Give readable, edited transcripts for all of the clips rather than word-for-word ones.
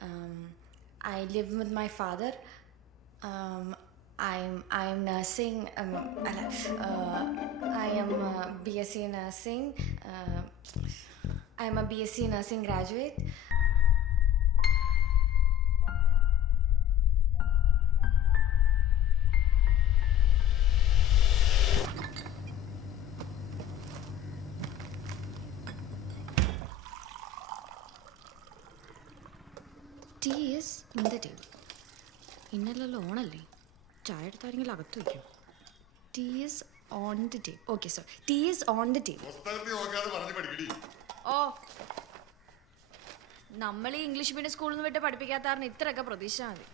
I live with my father. I'm nursing. I am BSc nursing. I am a BSc nursing graduate. Tea is in the table. ഇന്നല്ലല്ലോ ഓണല്ലേ, ചായ എടുത്താരെങ്കിലും അകത്ത് വയ്ക്കും. Tea is on the table. Okay sir, tea is on the table. Oh, നമ്മൾ ഈ English medium സ്കൂളിൽ നിന്ന് വിട്ട് പഠിപ്പിക്കാത്തറിന് ഇത്രയൊക്കെ പ്രതീക്ഷ മതി.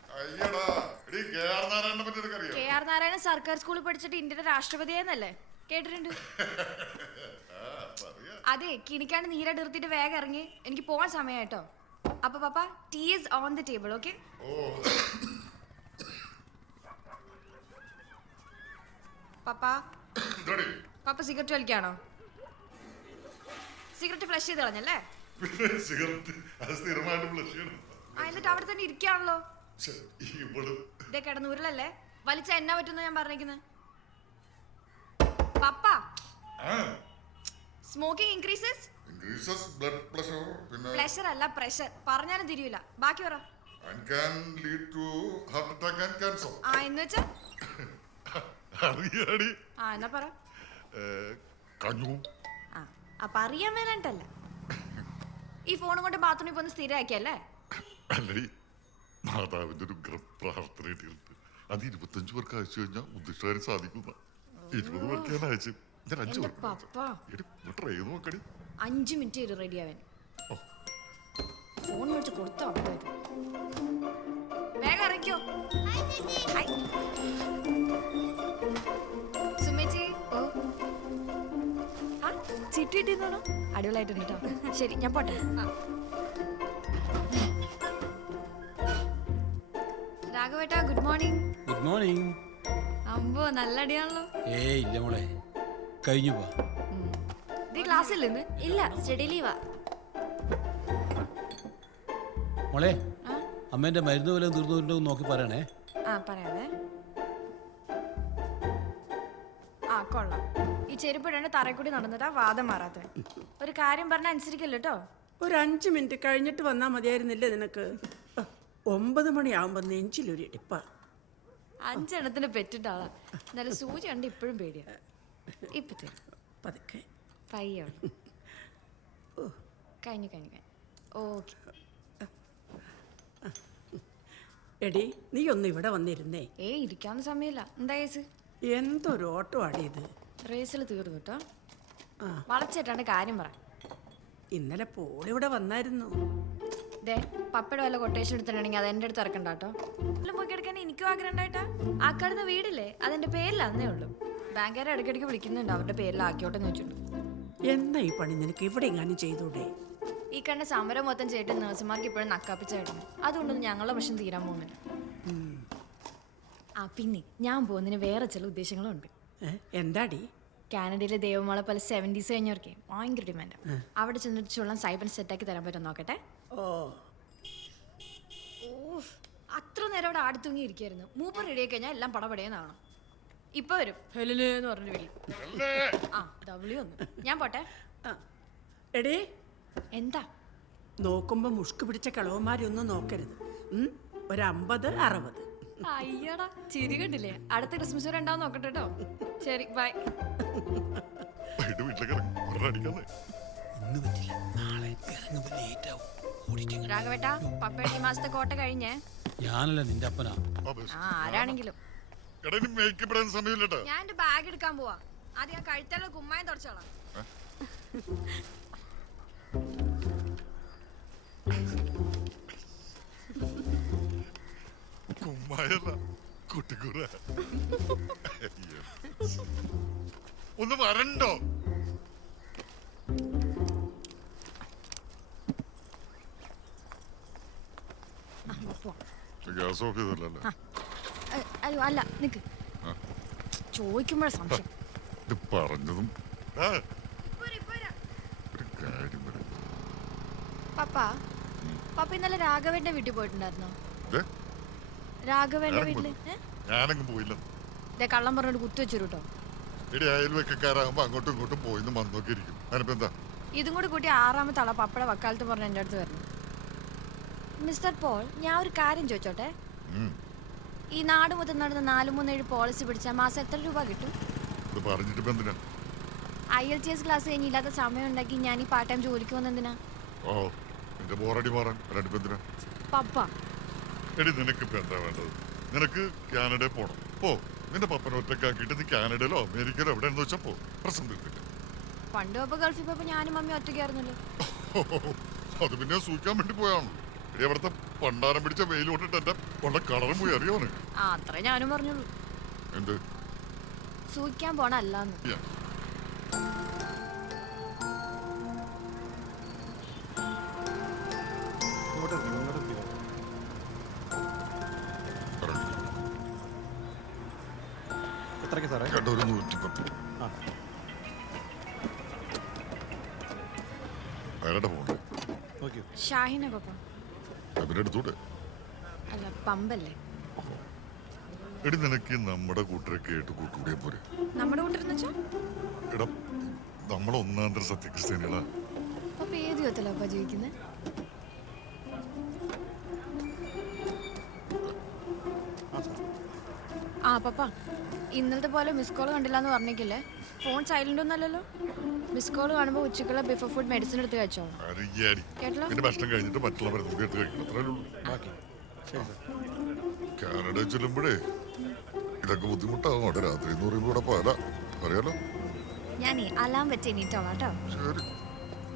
കെ ആർ നാരായണൻ സർക്കാർ സ്കൂളിൽ പഠിച്ചിട്ട് ഇന്ത്യയുടെ രാഷ്ട്രപതിയെന്നല്ലേ കേട്ടിട്ടുണ്ട്. അതെ, കിണിക്കാണ്ട് നീരായിട്ട് നിർത്തിയിട്ട് വേഗം ഇറങ്ങി, എനിക്ക് പോകാൻ സമയമായിട്ടോ. അപ്പൊ പപ്പ, tea is on the table. Okay പപ്പ സിഗരറ്റ് വലിക്കാണോ? സിഗരറ്റ് ഫ്ലഷ് ചെയ്ത് കളഞ്ഞല്ലേ? എന്നിട്ട് അവിടെ തന്നെ ഇരിക്കാണല്ലോ. ഇതേ കിടന്ന് ഉരുളല്ലേ, വലിച്ച എന്നാ പറ്റുന്ന ഞാൻ പറഞ്ഞിരിക്കുന്നത്. പപ്പ, smoking increases blood pressure, pressure അല്ല പ്രഷർ. പറഞ്ഞാലും തിരിയൂല, ബാക്കി പറ. and can lead to heart attack and cancer. എന്ന് വെച്ചാ അറിയാടി. എന്നാ പറ. കഞ്ഞു. അപ്പൊ അറിയാൻ മേലണ്ടല്ല. ഈ ഫോണും കൊണ്ട് ബാത്റൂമിൽ പോന്ന് സ്ഥിരമാക്കിയല്ലേ? അല്ലടി, മാതാവിന്റെ ഒരു പ്രാർത്ഥനയായിട്ട് അത് 25 പേർക്ക് അയച്ചു കഴിഞ്ഞാൽ ഉദ്ദേശിക്കാൻ സാധിക്കുന്ന 20 പേർക്ക് ഞാൻ അയച്ചു. ഞാൻ 5 പേർക്ക് ട്രൈ ചെയ്ത് നോക്കടി. 5 മിനിറ്റ് റെഡി ആവാൻ. ഫോൺ വിളിച്ച് കൊടുത്തോ? വേഗം അറിയിക്കോ. സുമേച്ചി, ചിട്ടി ഇട്ടിരുന്നോ? അടിപൊളിയായിട്ടുണ്ട് കേട്ടോ. ശരി, ഞാൻ പോട്ടെ. രാഘവേട്ടാ, ഗുഡ് മോർണിംഗ്. Good morning. അമ്പോ, നല്ല അടിയാണല്ലോ. ഏയ് ഇല്ല മോളെ, കഴിഞ്ഞു പോ. ക്ലാസ് ഇല്ലെന്ന്? ഇല്ല, സ്റ്റഡി ലീവാ. മോളെ, അമ്മേന്റെ മരുന്ന് വല്ലതും തീർന്നുണ്ടോ നോക്കി പറയണേ. പറയാതെ. കൊള്ളാം. ഈ ചെരുപ്പിടേണ്ട തറക്കൂടി നടന്നിട്ടാ വാദം മാറാത്ത. ഒരു കാര്യം പറഞ്ഞാൽ അനുസരിക്കല്ലോ കേട്ടോ. ഒരു 5 മിനിറ്റ് കഴിഞ്ഞിട്ട് വന്നാൽ മതിയായിരുന്നില്ലേ നിനക്ക്? 9 മണിയാവുമ്പോ നെഞ്ചിലൊരു ഇടിപ്പാ. 5 എണ്ണത്തിന് പെറ്റിട്ടാളാ. നല്ല സൂചി കണ്ട് ഇപ്പോഴും പേടിയാ. ഇപ്പത്തെ പതുക്കെ പയ്യോ. കഴിഞ്ഞു. ഓക്കെ. എടി, നീ ഒന്ന് ഇവിടെ വന്നിരുന്നേ. ഇരിക്കാവുന്ന സമയമില്ല. എന്താ കേസ്? എന്തൊരു ഓട്ടോ ആടിയത്. റേസിൽ തീർന്നു കേട്ടോ. വളച്ചേട്ടാണ്ട് കാര്യം പറ. ഇന്നലെ പോളിവിടെ വന്നായിരുന്നു. പപ്പയുടെ വല്ല കൊട്ടേഷൻ എടുത്തിട്ടുണ്ടെങ്കിൽ അത് എൻ്റെ അടുത്ത് ഇറക്കണ്ട കേട്ടോ. പോയി കിടക്കാൻ എനിക്കും ആഗ്രഹം ഉണ്ടായിട്ടാ. ആക്കാടുന്ന വീടില്ലേ, അതെന്റെ പേരിൽ അന്നേ ഉള്ളൂ. ബാങ്കുകാരെ ഇടയ്ക്കിടയ്ക്ക് വിളിക്കുന്നുണ്ട് അവരുടെ പേരിൽ ആക്കിയോട്ടെ എന്ന് വെച്ചിട്ടുണ്ട്. എന്നാ ഈ പണി നിനക്ക് ഇവിടെ എങ്ങാനും ചെയ്തൂടെ? ഈ കണ്ട സമരം മൊത്തം ചെയ്തിട്ട് നഴ്സുമാർക്ക് ഇപ്പോഴും നക്കാപ്പിച്ചായിരുന്നു. അതുകൊണ്ടൊന്നും ഞങ്ങളുടെ പ്രശ്നം തീരാൻ പോകുന്നില്ല. പിന്നെ ഞാൻ പോകുന്നതിന് വേറെ ചില ഉദ്ദേശങ്ങളുണ്ട്. എന്താടി? കാനഡയിലെ ദേവമാളെ പോലെ 70s കഴിഞ്ഞവർക്ക് ഭയങ്കര ഡിമാൻഡ്. അവിടെ ചെന്നിട്ട് ചുള്ളം സൈബൻ സെറ്റാക്കി തരാൻ പറ്റും നോക്കട്ടെ. അത്ര നേരം അവിടെ ആടി തൂങ്ങി ഇരിക്കായിരുന്നു. മൂപ്പർ റെഡിയായി കഴിഞ്ഞാൽ എല്ലാം പടപടയെന്നാണ്. ഇപ്പൊ വരും എന്ന് പറഞ്ഞ വിളി. ഡബ്ല്യു ഒന്ന്. ഞാൻ പോട്ടെ. എടേ, എന്താ നോക്കുമ്പോ മുഷ്ക് പിടിച്ച കളവന്മാരൊന്നും നോക്കരുത്. ഒരു 50, 60. അയ്യടാ, ചിരി കണ്ടില്ലേ? അടുത്ത ക്രിസ്മസ് വരെ ഉണ്ടാവും നോക്കട്ടെ കേട്ടോ. ശരി, ബൈ. രാഘവേട്ടാ, പപ്പയുടെ ഈ മാസത്തെ കോട്ട കഴിഞ്ഞേ. ഞാനല്ല നിന്റെ അപ്പനാ. ആരാണെങ്കിലും ഞാൻ എന്റെ ബാഗ് എടുക്കാൻ പോവാ. ആദ്യം ആ കഴുത്തുള്ള കുമ്മായം തുടച്ചോളാം. ഒന്ന് വരണ്ടോ? അയ്യോ അല്ല, നിക്ക്. ചോദിക്കുമ്പോഴേ സംശയം. പറഞ്ഞതും പപ്പ, പപ്പ ഇന്നലെ രാഘവന്റെ വീട്ടിൽ പോയിട്ടുണ്ടായിരുന്നോ? ദേ, രാഘവന്റെ വീട്ടില് ഞാനങ്ങ് പോയില്ല. കള്ളം പറഞ്ഞോട് കുത്തുവെച്ചു കേട്ടോ. എടി അയൽവെക്കാരാകുമ്പോ അങ്ങോട്ടും ഇങ്ങോട്ടും പോയിന്ന് മന്നൊക്കെ ഇരിക്കും. അതിനിപ്പോ എന്താ? ഇതും കൂടി കൂട്ടി 6ാമത്തെ ആളാ പപ്പയുടെ വക്കാലത്ത് പറഞ്ഞ എൻ്റെ അടുത്ത് വരുന്നു. മിസ്റ്റർ പോൾ, ഞാൻ ഒരു കാര്യം ചോദിച്ചോട്ടെ? ഈ നാട് മൊത്തം നടന്ന് 437 പോളിസി പിടിച്ചാൽ മാസം എത്ര രൂപ കിട്ടും? ഇത് പറഞ്ഞിട്ട് എന്തിനാ? IELTS ക്ലാസ് കഴിഞ്ഞില്ലാത്ത സമയം ഉണ്ടാക്കി ഞാൻ ഈ പാർട്ട് ടൈം ജോലിക്ക് വന്നെന്തിനാ? ഓ, നിന്റെ ബോറടി മാറാൻ രണ്ടിപ്പോ എന്തിനാ? പപ്പ എടി നിനക്കിപ്പോ എന്താ വേണ്ടത്? നിനക്ക് കാനഡയിൽ പോണം. പോ. നിന്റെ പപ്പനെ ഒറ്റക്കാക്കിയിട്ട് നീ കാനഡയിലോ അമേരിക്കയിലോ എവിടെയെന്ന് വെച്ചാ പോ. പ്രശ്നം തീർത്തില്ല. പണ്ട് പപ്പ ഗൾഫിൽ പോയപ്പോ ഞാനും മമ്മി ഒറ്റയ്ക്കായിരുന്നല്ലോ. അത് പിന്നെ സൂക്കാൻ വേണ്ടി പോയാണല്ലോ. എടി അവിടുത്തെ പണ്ടാരം പിടിച്ച വെയിൽ കൊണ്ടിട്ട് എന്റെ കൊണ്ട കളറും പോയി അറിയോ നിനക്ക്? അത്രേ ഞാനും പറഞ്ഞുള്ളൂ. എന്ത് സൂക്കാൻ പോണ അല്ലാന്ന്. എത്രയ്ക്ക് സാറേ? കേട്ടോ, ഒരു 110. ആരുടെ പോണേ? നോക്കിയോ? ഷാഹിന പപ്പ. അവരുടെ അടുത്തൂടെ? അല്ല, പമ്പല്ലേ. എടി നിനക്ക് നമ്മുടെ കൂട്ടരൊക്കെ ആയിട്ട് കൂട്ടുകൂടിയ പോരെ? നമ്മുടെ കൂട്ടിരുന്ന വെച്ചോ? എടാ, നമ്മളെ ഒന്നാന്തര സത്യക്രിസ്ത്യാനികളാ. പപ്പ ഏത് യുദ്ധത്തിലാ പപ്പ ജീവിക്കുന്നത്? ആ പപ്പ, ഇന്നലത്തെ പോലെ മിസ് കോൾ കണ്ടില്ല എന്ന് പറഞ്ഞേക്കില്ലേ? ഫോൺ സൈലന്റ് ഒന്നല്ലല്ലോ. മിസ് കോൾ കാണുമ്പോൾ ഉച്ചക്കുള്ള ബിഫോർ ഫുഡ് മെഡിസിൻ എടുത്ത് കഴിച്ചോളൂ. അറിയാടി. കേട്ടല്ലോ? പിന്നെ ഭക്ഷണം കഴിഞ്ഞിട്ട് മറ്റുള്ള മരുന്ന് എടുത്ത് കഴിക്കണം. അത്രേ ഉള്ളൂ. കാനഡയിൽ ചെല്ലുമ്പോഴേ ഇതൊക്കെ ബുദ്ധിമുട്ടാവും. അവിടെ രാത്രി എന്ന് പറയുമ്പോൾ ഇവിടെ പാല അറിയാലോ. ഞാനേ അലാം വെച്ച് എണീറ്റോളാം കേട്ടോ. ശരി.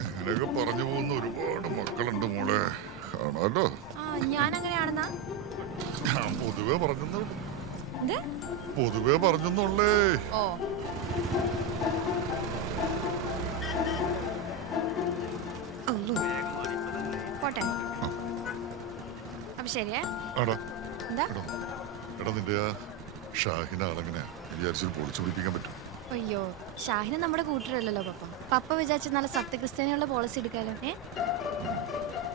ഇങ്ങനെയൊക്കെ പറഞ്ഞു പോകുന്ന ഒരുപാട് മക്കളുണ്ട് മോളെ. കാണാലോ. ആ, ഞാൻ അങ്ങനെയാണെന്നാ? ഞാൻ പൊതുവെ പറഞ്ഞെന്നേ. എന്ത്? പൊതുവെ പറഞ്ഞെന്നുള്ളേ. ഓ, പോട്ടെ. അപ്പൊ ശരിയേ? ആടാ. എന്താ? എടാ നിന്റെ ആ ഷാഹിന ആളെങ്ങനെയാ? വിചാരിച്ചൊരു പൊളിച്ചു പിടിപ്പിക്കാൻ പറ്റും? അയ്യോ, ഷാഹിന നമ്മുടെ കൂട്ടരല്ലല്ലോ പപ്പ. പപ്പ വിചാരിച്ച നല്ല സത്യക്രിസ്ത്യാനിയുള്ള പോളിസി എടുക്കാലോ.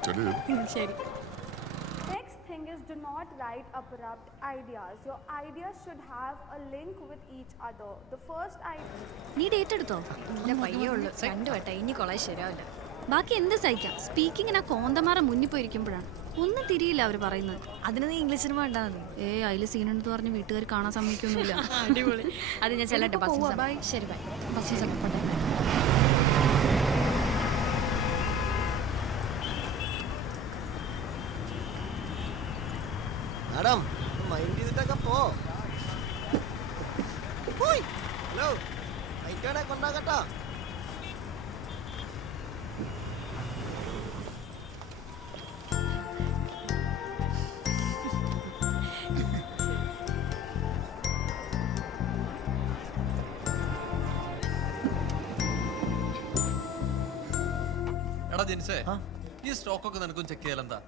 ശരി. ശരി. Next thing is, do not write abrupt ideas. Your ideas should have a link with each other. The first idea. നീ ഡേറ്റ് എടുത്തോ? ഇല്ല, പയ്യേ ഉള്ളൂ. 2 വട്ടം. ഇനി കൊളായി ശരിയാവില്ല. ബാക്കി എന്ത് സഹിക്കാം? സ്പീക്കിങ്ങിന് ആ കോന്തമാറ മുന്നിൽ പോയിരിക്കുമ്പോഴാണ് ഒന്നും തിരിയില്ല അവർ പറയുന്നത്. അതിന് നീ ഇംഗ്ലീഷ് സിനിമ കണ്ടാ മതി. അതിൽ സീനുണ്ടെന്ന് പറഞ്ഞ് വീട്ടുകാർ കാണാൻ സമ്മതിക്കൊന്നുമില്ല. അടിപൊളി. അത് ഞാൻ ചെല്ലട്ടെ. ബൈ. ശരി, ബൈ. ബസ്സിൽ പോട്ടെ. മാഡം മൈൻഡ് ചെയ്തിട്ടൊക്കെ പോ. ഹലോ, ഐറ്റോടെ കൊണ്ടാക്കട്ടോ. എടാ ജിൻസേ, ഈ സ്റ്റോക്ക് ഒക്കെ നിനക്കും ചെക്ക് ചെയ്യാലെന്താ?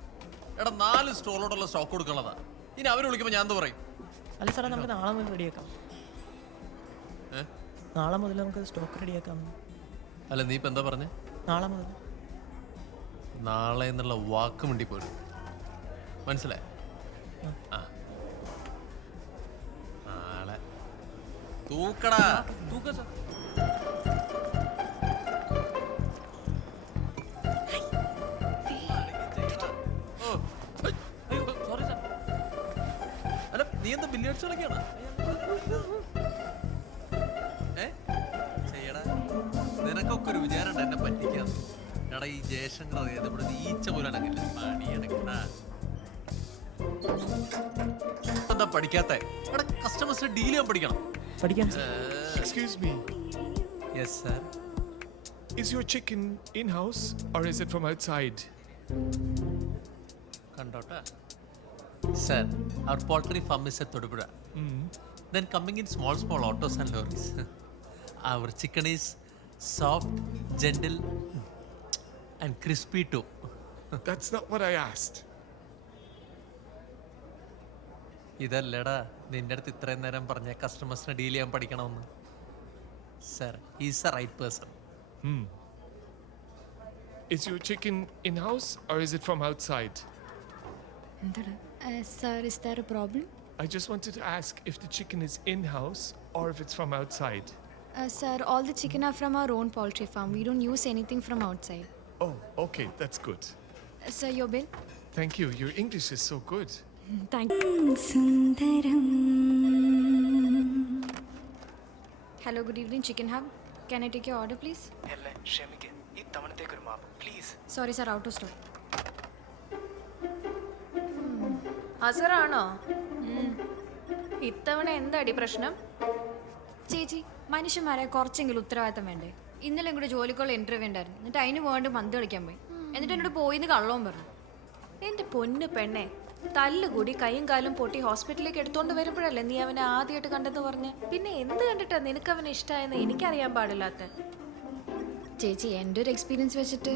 എടാ 4 സ്റ്റോളോടുള്ള സ്റ്റോക്ക് കൊടുക്കണതാ. ഇനി അവര് വിളിക്കുമ്പോ ഞാൻ എന്താ പറയും? അല്ല സാറേ, നമുക്ക് നാളെ മുതൽ റെഡിയാക്കാം. നാളെ മുതൽ നമുക്ക് സ്റ്റോക്ക് റെഡിയാക്കാം. അല്ല നീ ഇപ്പൊ എന്താ പറഞ്ഞേ? നാളെ മുതൽ. നാളെ എന്നുള്ള വാക്ക് മിണ്ടി പോലും മനസ്സിലായി? ആ, നാളെ തൂക്കടാ. തൂക്ക സാർ. അല്ല നീ എന്താ ബില്ലിയർഡ്സ് കളിക്കാണ്? ചെയ്യടാ. നിനക്കൊക്കെ ഒരു വിചാരം എന്നെ പറ്റിക്കാം. എടാ ഈ ജയശങ്കർ അറിയാതെ ഇവിടെ ഈച്ച പോലും അടങ്ങില്ല. പണിയെടുക്കടാ. എന്താ പഠിക്കാത്ത? എടാ കസ്റ്റമേഴ്സിനെ ഡീൽ ചെയ്യാൻ പഠിക്കണം. പഠിക്കാം. Excuse me. Yes sir. Is your chicken in-house or is it from outside? കണ്ടോട്ടാ. Sir, our poultry farm is at Thodupuzha. Then coming in small autos and lorries. Our chicken is soft, gentle and crispy too. That's not what I asked. ഇതല്ലടാ നിന്റെ അടുത്ത് ഇത്രയും നേരം പറഞ്ഞ കസ്റ്റമേഴ്സിനെ deal ചെയ്യാൻ പഠിക്കണമെന്ന്. Sir, is a right person. is your chicken in-house or is it from outside? Sir, is there a problem? I just wanted to ask if the chicken is in-house or if it's from outside. Sir, all the chicken are from our own poultry farm. We don't use anything from outside. Oh, okay, that's good. Sir, your bill? Thank you. Your English is so good. Thank you. Hello, good evening, Chicken Hub. Can I take your order, please? Sorry, sir, out of stock. അസറാണോ ഇത്തവണ എന്താടി പ്രശ്നം? ചേച്ചി, മനുഷ്യന്മാരെ കുറച്ചെങ്കിലും ഉത്തരവാദിത്തം വേണ്ടേ? ഇന്നലെ കൂടെ ജോലിക്കുള്ള ഇന്റർവ്യൂ ഉണ്ടായിരുന്നു. എന്നിട്ട് അതിന് വേണ്ടി പന്ത് കളിക്കാൻ പോയി. എന്നിട്ട് എന്നോട് പോയിന്ന് കള്ളവും പറഞ്ഞു. എന്റെ പൊന്ന് പെണ്ണെ, തല്ലുകൂടി കൈയും കാലും പൊട്ടി ഹോസ്പിറ്റലിലേക്ക് എടുത്തോണ്ട് വരുമ്പോഴല്ലേ നീ അവനെ ആദ്യമായിട്ട് കണ്ടെന്ന് പറഞ്ഞ്? പിന്നെ എന്ത് കണ്ടിട്ടാ നിനക്ക് അവനെ ഇഷ്ടമായെന്ന് എനിക്കറിയാൻ പാടില്ലാത്ത? ചേച്ചി, എൻ്റെ ഒരു എക്സ്പീരിയൻസ് വെച്ചിട്ട്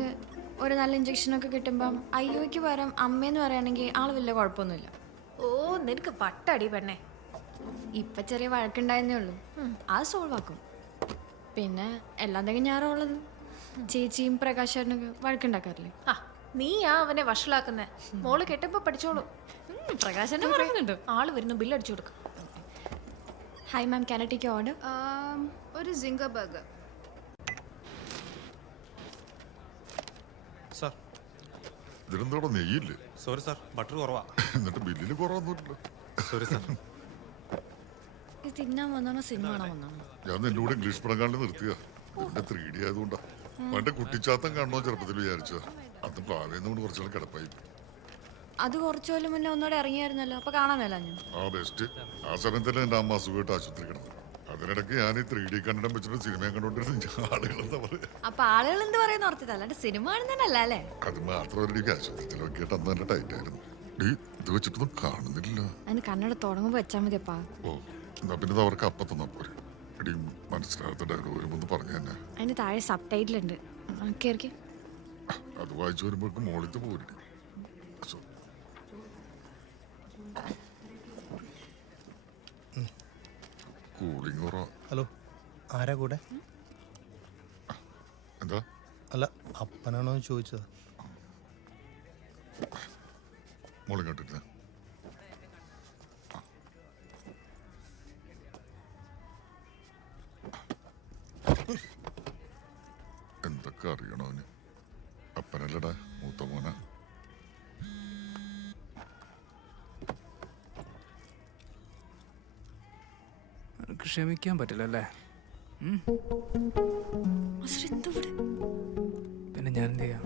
ഒരു നല്ല ഇഞ്ചക്ഷനൊക്കെ കിട്ടുമ്പം അയ്യോയ്ക്ക് പകരം അമ്മയെന്ന് പറയുകയാണെങ്കിൽ ആൾ വലിയ കുഴപ്പമൊന്നുമില്ല. ഓ, നിനക്ക് പട്ടടി പെണ്ണെ. ഇപ്പം ചെറിയ വഴക്കുണ്ടായിരുന്നേ ഉള്ളൂ. അത് സോൾവ് ആക്കും. പിന്നെ എല്ലാം തന്നെ ഞാറുള്ളത്. ചേച്ചിയും പ്രകാശനൊക്കെ വഴക്കുണ്ടാക്കാറില്ലേ? ആ, നീയാ അവനെ വഷളാക്കുന്നേ. മോള് കെട്ടുമ്പോ പഠിച്ചോളൂ. പ്രകാശനെ പറയുന്നുണ്ട്. ആള് വരുന്നു, ബില്ലടിച്ചു കൊടുക്കും. Hi ma'am, can I take your order? ഒരു സിംഗർ ബർഗർ. സാർ ഇതിനെന്താ നെയ്യില്ലേ? സോറി സാർ, ബട്ടർ കുറവാ. എന്നിട്ട് ബില്ലിൽ കുറവൊന്നുമില്ല. Sorry sir. ഇത് തിന്നാൻ വന്നാണോ സിനിമ കാണാൻ വന്നാണോ? ഞാൻ നിന്റെ കൂടെ ഇംഗ്ലീഷ് പടം കാണാൻ നിർത്തിയ എന്റെ 3D ആയതുകൊണ്ടാ. പണ്ട് കുട്ടിച്ചാത്തം കാണണോ ചെറുപ്പത്തിൽ വിചാരിച്ചോ. അന്ന് പ്ലാവേന്ന് കൊണ്ട് കുറച്ചാൾ കിടപ്പായി. അത് കുറച്ചു കൊല്ലം മുന്നേ ഒന്നുകൂടെ ഇറങ്ങിയായിരുന്നല്ലോ. അപ്പൊ കാണാൻ മേലാഞ്ഞു. ആ ബെസ്റ്റ്. ആ സമയത്തല്ലേ എന്റെ അമ്മ അസുഖമായിട്ട് ആശുപത്രി കിടന്നു. അതിനിടയ്ക്ക് ഞാൻ ഈ 3D കണ്ടിടം വെച്ചിട്ട് സിനിമ കണ്ടോണ്ടിരുന്ന ആളുകൾ എന്താ പറയാ. അപ്പൊ ആളുകൾ എന്ത് പറയുന്ന ഓർത്തിട്ട്, അല്ലാണ്ട് സിനിമ കാണുന്നതല്ല അല്ലേ? അത് മാത്രമല്ല, എനിക്ക് ആശുപത്രി ചിലവൊക്കെ ആയിട്ട് അന്ന് നല്ല ടൈറ്റ് ആയിരുന്നു. ഇത് വെച്ചിട്ടൊന്നും കാണുന്നില്ല. അതിന് കണ്ണട തുടങ്ങുമ്പോ വെച്ചാൽ മതി. അപ്പാ ഓ, എന്നാ പിന്നെ അവർക്ക് അപ്പം തന്നാ പോരെ. എടി, മനസ്സിലാകാത്ത ഡയലോഗ് വരുമ്പോ പറഞ്ഞു തന്നെ. അതിന് താഴെ സബ് ടൈറ്റിൽ ഉണ്ട്. കേറിക്ക്. അത് വായിച്ചു വരുമ്പോഴേക്കും മോളിത്ത് പോരി. കൂളിംഗ് കുറവാ. ഹലോ, ആരാ കൂടെ? എന്താ? അല്ല, അപ്പനാണോ ചോദിച്ചത്? മോളിങ് കണ്ടിരുന്ന എന്തൊക്കെ അറിയണോ അവന്? അപ്പനല്ലടാ, മൂത്ത മോന. ക്ഷമിക്കാൻ പറ്റില്ലല്ലേ? പിന്നെ ഞാൻ എന്ത് ചെയ്യാം?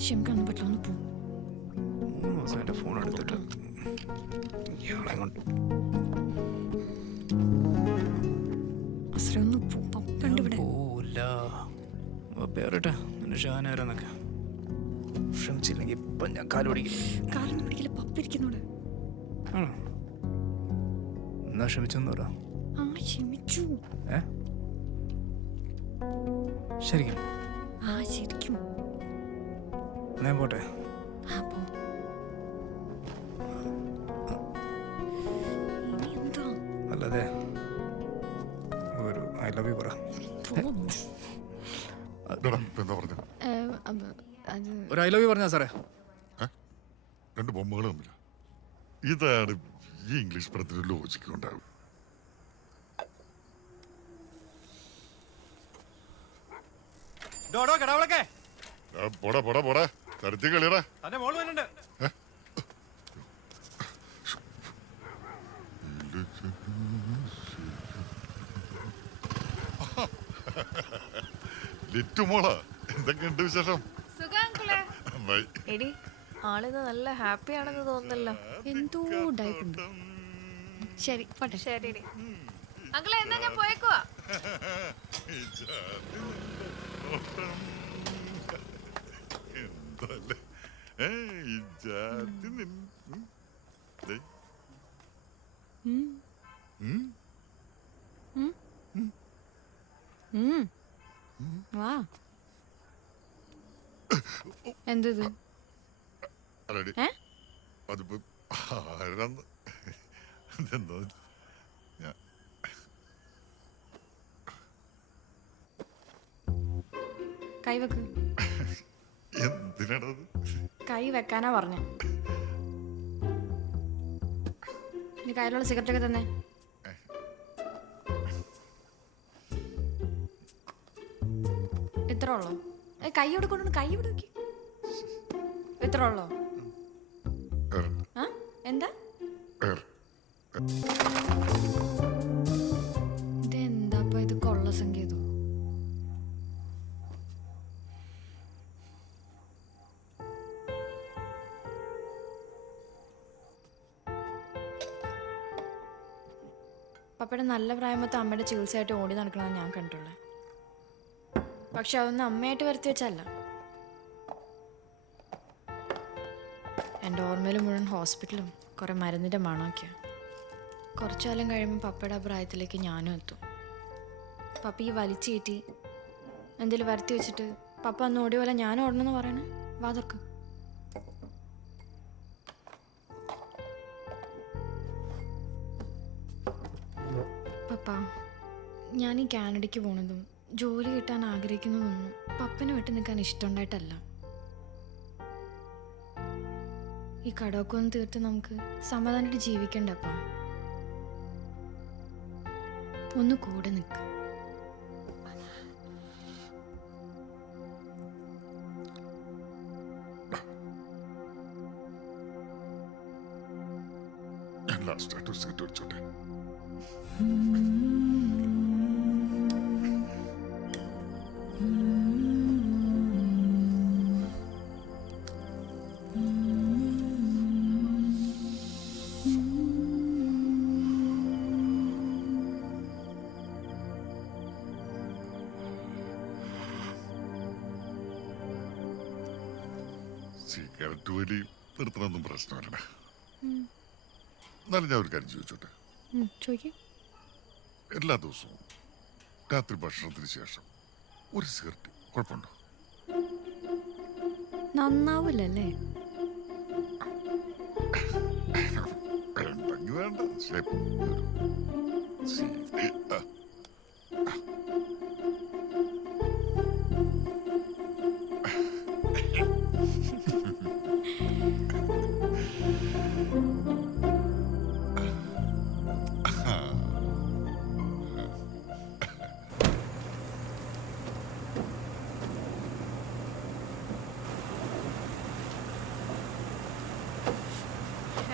ക്ഷമിക്കാൻ പറ്റില്ല. ഒന്ന് പോ. 3 ദിവസം എൻ്റെ ഫോൺ എടുത്തിട്ട് ഇയാളെ കൊണ്ട് പോവില്ല. പേരട്ടെ നിന്റെ ഷാനാരെന്നൊക്കെ. ക്ഷമിച്ചില്ലെങ്കിൽ ഇപ്പം ഞാൻ കാല് പിടിക്കില്ല. പപ്പിരിക്കുന്നോട് ആണോ? എന്നാ ക്ഷമിച്ചെന്ന് പറ. ക്ഷമിച്ചു. ശരിക്കും? ശരിക്കും. ഞാൻ പോട്ടെ. അല്ലാതെ ഒരു ഐ ലവ് യു പറ. ഒരു ഐ ലവ് യു പറഞ്ഞാ സാറേ? 2 ബൊമ്മകൾ തമ്മില. ഇതാണ് ഈ ഇംഗ്ലീഷ് പടത്തിന് ലോജിക്ക് ഉണ്ടാവും. പോടാ പോടാ പോടാ, തരത്തി കളിയടാ. ലിറ്റുമോളാ, എന്തൊക്കെയുണ്ട് വിശേഷം? എടി, ആളിന്ന് നല്ല ഹാപ്പി ആണെന്ന് തോന്നുന്നല്ലോ. എന്തോ ഡയറ്റുണ്ട്. ശരി പോട്ടെ. ശരി അങ്കിളെ, എന്നാ ഞാൻ പോയേക്കുവാ. വാ. എന്തത്? അതിപ്പോ ആരാന്ന് ഇതെന്തോ കൈവക്ക്. എന്തിനാണത്? കൈ വെക്കാനാ പറഞ്ഞ. ഇനി കയ്യിലുള്ള സിഗരറ്റ് ഒക്കെ തന്നെ. ഇത്ര ഉള്ളോ? കൈ ഇവിടെ കൊണ്ടു, കൈ ഇവിടെ വെക്ക്. ഇത്ര ഉള്ളോ? ആ എന്താ ഇതെന്താ ഇത് കൊള്ള സംഗീതം? പപ്പയുടെ നല്ല പ്രായമത്തെ അമ്മയുടെ ചികിത്സയായിട്ട് ഓടി നടക്കണമെന്ന് ഞാൻ കണ്ടുള്ളൂ. പക്ഷെ അതൊന്നും അമ്മയായിട്ട് വരുത്തി വെച്ചല്ല. എൻ്റെ ഓർമ്മയിൽ മുഴുവൻ ഹോസ്പിറ്റലും കുറേ മരുന്നിൻ്റെ മണമൊക്കെയാണ്. കുറച്ചു കാലം കഴിയുമ്പോൾ പപ്പയുടെ പ്രായത്തിലേക്ക് ഞാനും എത്തും. പപ്പ ഈ വലിച്ചേറ്റി എന്തെങ്കിലും വരുത്തി വെച്ചിട്ട് പപ്പ അന്ന് ഓടി പോലെ ഞാൻ ഓടണമെന്ന് പറയണേ. വാതർക്ക് പപ്പ, ഞാൻ ഈ കാനഡയ്ക്ക് പോണതും ജോലി കിട്ടാൻ ആഗ്രഹിക്കുന്നതൊന്നും പപ്പനെ വിട്ട് നിൽക്കാൻ ഇഷ്ടമുണ്ടായിട്ടല്ല. ഈ കടമൊക്കെ ഒന്ന് തീർത്ത് നമുക്ക് സമാധാനമായിട്ട് ജീവിക്കണ്ടപ്പ. ഒന്ന് കൂടെ നിൽക്ക. ഞാൻ ലാസ്റ്റായിട്ട് ഒരു സിഗരറ്റ് അടിച്ചോട്ടെ. സിഗരറ്റ് വലി നിർത്തണമെന്നും പ്രശ്നമല്ലടാ. എന്നാലും ഞാൻ ഒരു കാര്യം ചോദിച്ചോട്ടെ. ചോദിക്കും. എല്ലാ ദിവസവും രാത്രി ഭക്ഷണത്തിന് ശേഷം ഒരു സിഗരറ്റ് കുഴപ്പമുണ്ടോ? നന്നാവില്ലല്ലേ? വേണ്ടെങ്കിൽ വേണ്ട.